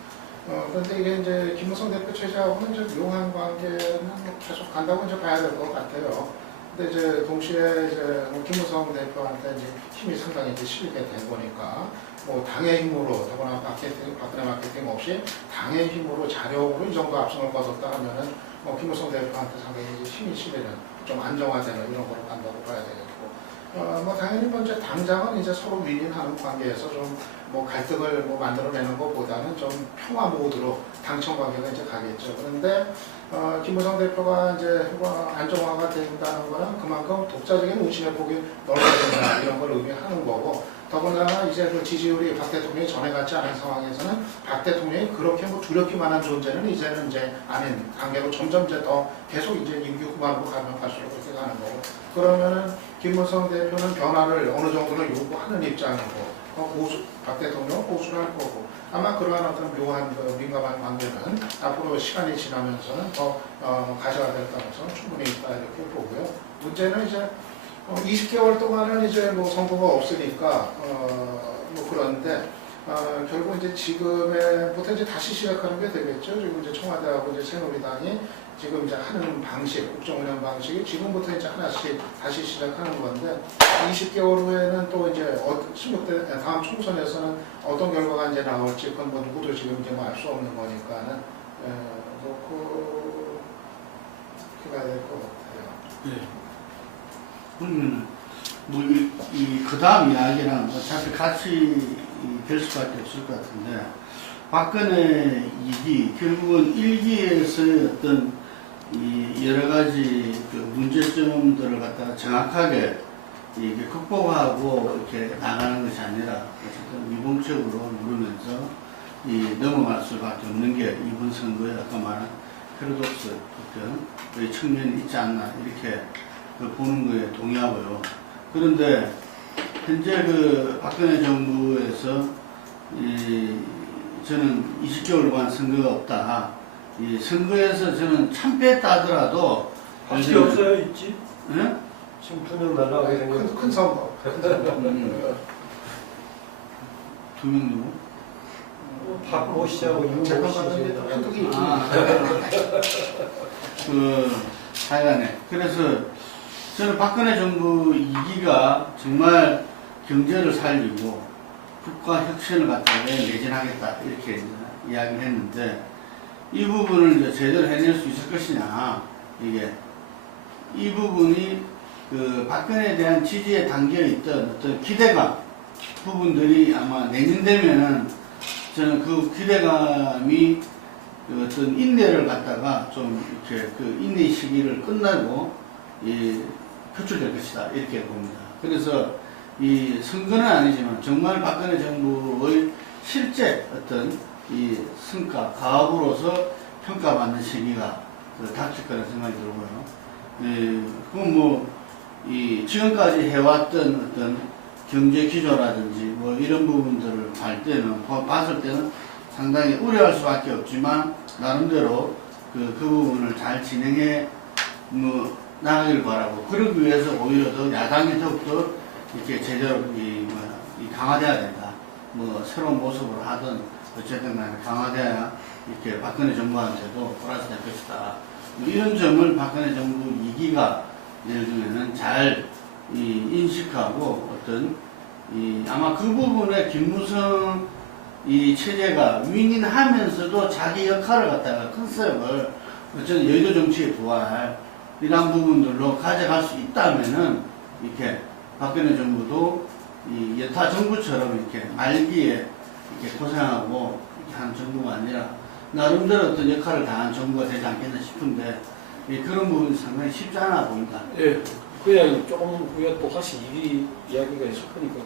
그런데 이게 이제 김무성 대표 체제하고는 이제 묘한 관계는 뭐 계속 간다고 이제 봐야 될 것 같아요. 근데 이제 동시에 이제 뭐 김무성 대표한테 이제 힘이 상당히 이제 실리게 된 거니까 뭐 당의 힘으로 더구나 박근혜 마케팅 없이 당의 힘으로 자력으로 이 정도 압승을 거뒀다 하면은 뭐 김무성 대표한테 상당히 이제 힘이 실리는 좀 안정화되는 이런 걸로 간다고 봐야 되겠고 뭐 당연히 먼저 당장은 이제 서로 윈윈하는 관계에서 좀 뭐 갈등을 뭐 만들어내는 것보다는 좀 평화 모드로 당청 관계가 이제 가겠죠. 그런데 김무성 대표가 이제 안정화가 된다는 거는 그만큼 독자적인 운신의 폭이 넓어진다 이런 걸 의미하는 거고, 더군다나 이제 그 지지율이 박 대통령이 전에 같지 않은 상황에서는 박 대통령이 그렇게 뭐 두렵기만한 존재는 이제는 이제 아닌 단계로 점점 이제 더 계속 이제 임기 후반으로 가면 갈수록 그렇게 가는 거고, 그러면은 김무성 대표는 변화를 어느 정도는 요구하는 입장이고, 박 대통령은 보수를 할 거고, 아마 그러한 어떤 묘한 그 민감한 관계는 앞으로 시간이 지나면서는 더 가져야 될 가능성은 충분히 있다 이렇게 보고요. 문제는 이제 20개월 동안은 이제 뭐 선거가 없으니까 뭐 그런데 결국 이제 지금부터 이제 다시 시작하는 게 되겠죠. 지금 이제 청와대하고 이제 새누리당이 지금 이제 하는 방식, 국정운영 방식이 지금부터 이제 하나씩 다시 시작하는 건데, 20개월 후에는 또 이제 16대 다음 총선에서는 어떤 결과가 이제 나올지 그건 뭐 누구도 지금 이제 뭐 알 수 없는 거니까는 놓고 해봐야 될 것 같아요. 네. 그러면 뭐그 다음 이야기랑 어차피 같이 될 수밖에 없을 것 같은데, 박근혜 2기 결국은 1기에서의 어떤 이 여러 가지 그 문제점들을 갖다가 정확하게 이게 극복하고 이렇게 나가는 것이 아니라 어쨌든 유봉적으로 누르면서 이 넘어갈 수밖에 없는 게 이번 선거에 아까 말한 패러독스 어떤 측면이 있지 않나 이렇게 보는 거에 동의하고요. 그런데 현재 그 박근혜 정부에서 저는 20개월간 선거가 없다. 이 선거에서 저는 참패했다 하더라도 확실히 없어요, 있지? 예? 지금 2명 날라가게 된 거. 큰 선거. 2명 누구? 박모 씨하고 윤모 재판받는데 씨. 한두 개 있긴 하여간에 그래서 저는 박근혜 정부 2기가 정말 경제를 살리고 국가 혁신을 갖다가 매진하겠다 이렇게 이야기를 했는데, 이 부분을 이제 제대로 해낼 수 있을 것이냐, 이게 이 부분이 그 박근혜에 대한 지지에 담겨 있던 어떤 기대감 부분들이 아마 내년 되면은 저는 그 기대감이 그 어떤 인내를 갖다가 좀 이렇게 그 인내 시기를 끝나고 표출될 것이다 이렇게 봅니다. 그래서 이 선거는 아니지만 정말 박근혜 정부의 실제 어떤 이 성과 가업으로서 평가받는 시기가 닥칠 거라는 생각이 들고요. 그건 뭐 이 지금까지 해왔던 어떤 경제 기조라든지 뭐 이런 부분들을 봤을 때는 상당히 우려할 수밖에 없지만, 나름대로 그 부분을 잘 진행해 나가길 바라고, 그러기 위해서 오히려 더 야당이 더욱더 이렇게 제대로 강화돼야 된다. 뭐 새로운 모습을 하든 어쨌든 간에 강화돼야 이렇게 박근혜 정부한테도 플러스 될 것이다. 뭐 이런 점을 박근혜 정부 2기가 예를 들면은 잘 인식하고 어떤 아마 그 부분에 김무성 체제가 윈윈하면서도 자기 역할을 갖다가 컨셉을 어쨌든 여의도 정치의 부활 이런 부분들로 가져갈 수 있다면은 이렇게 박근혜 정부도 여타 정부처럼 이렇게 말기에 이렇게 고생하고 한 정부가 아니라 나름대로 어떤 역할을 다한 정부가 되지 않겠나 싶은데, 그런 부분이 상당히 쉽지 않아 보인다. 예, 그냥 조금 후에 또 다시 이야기가 있을 거니까.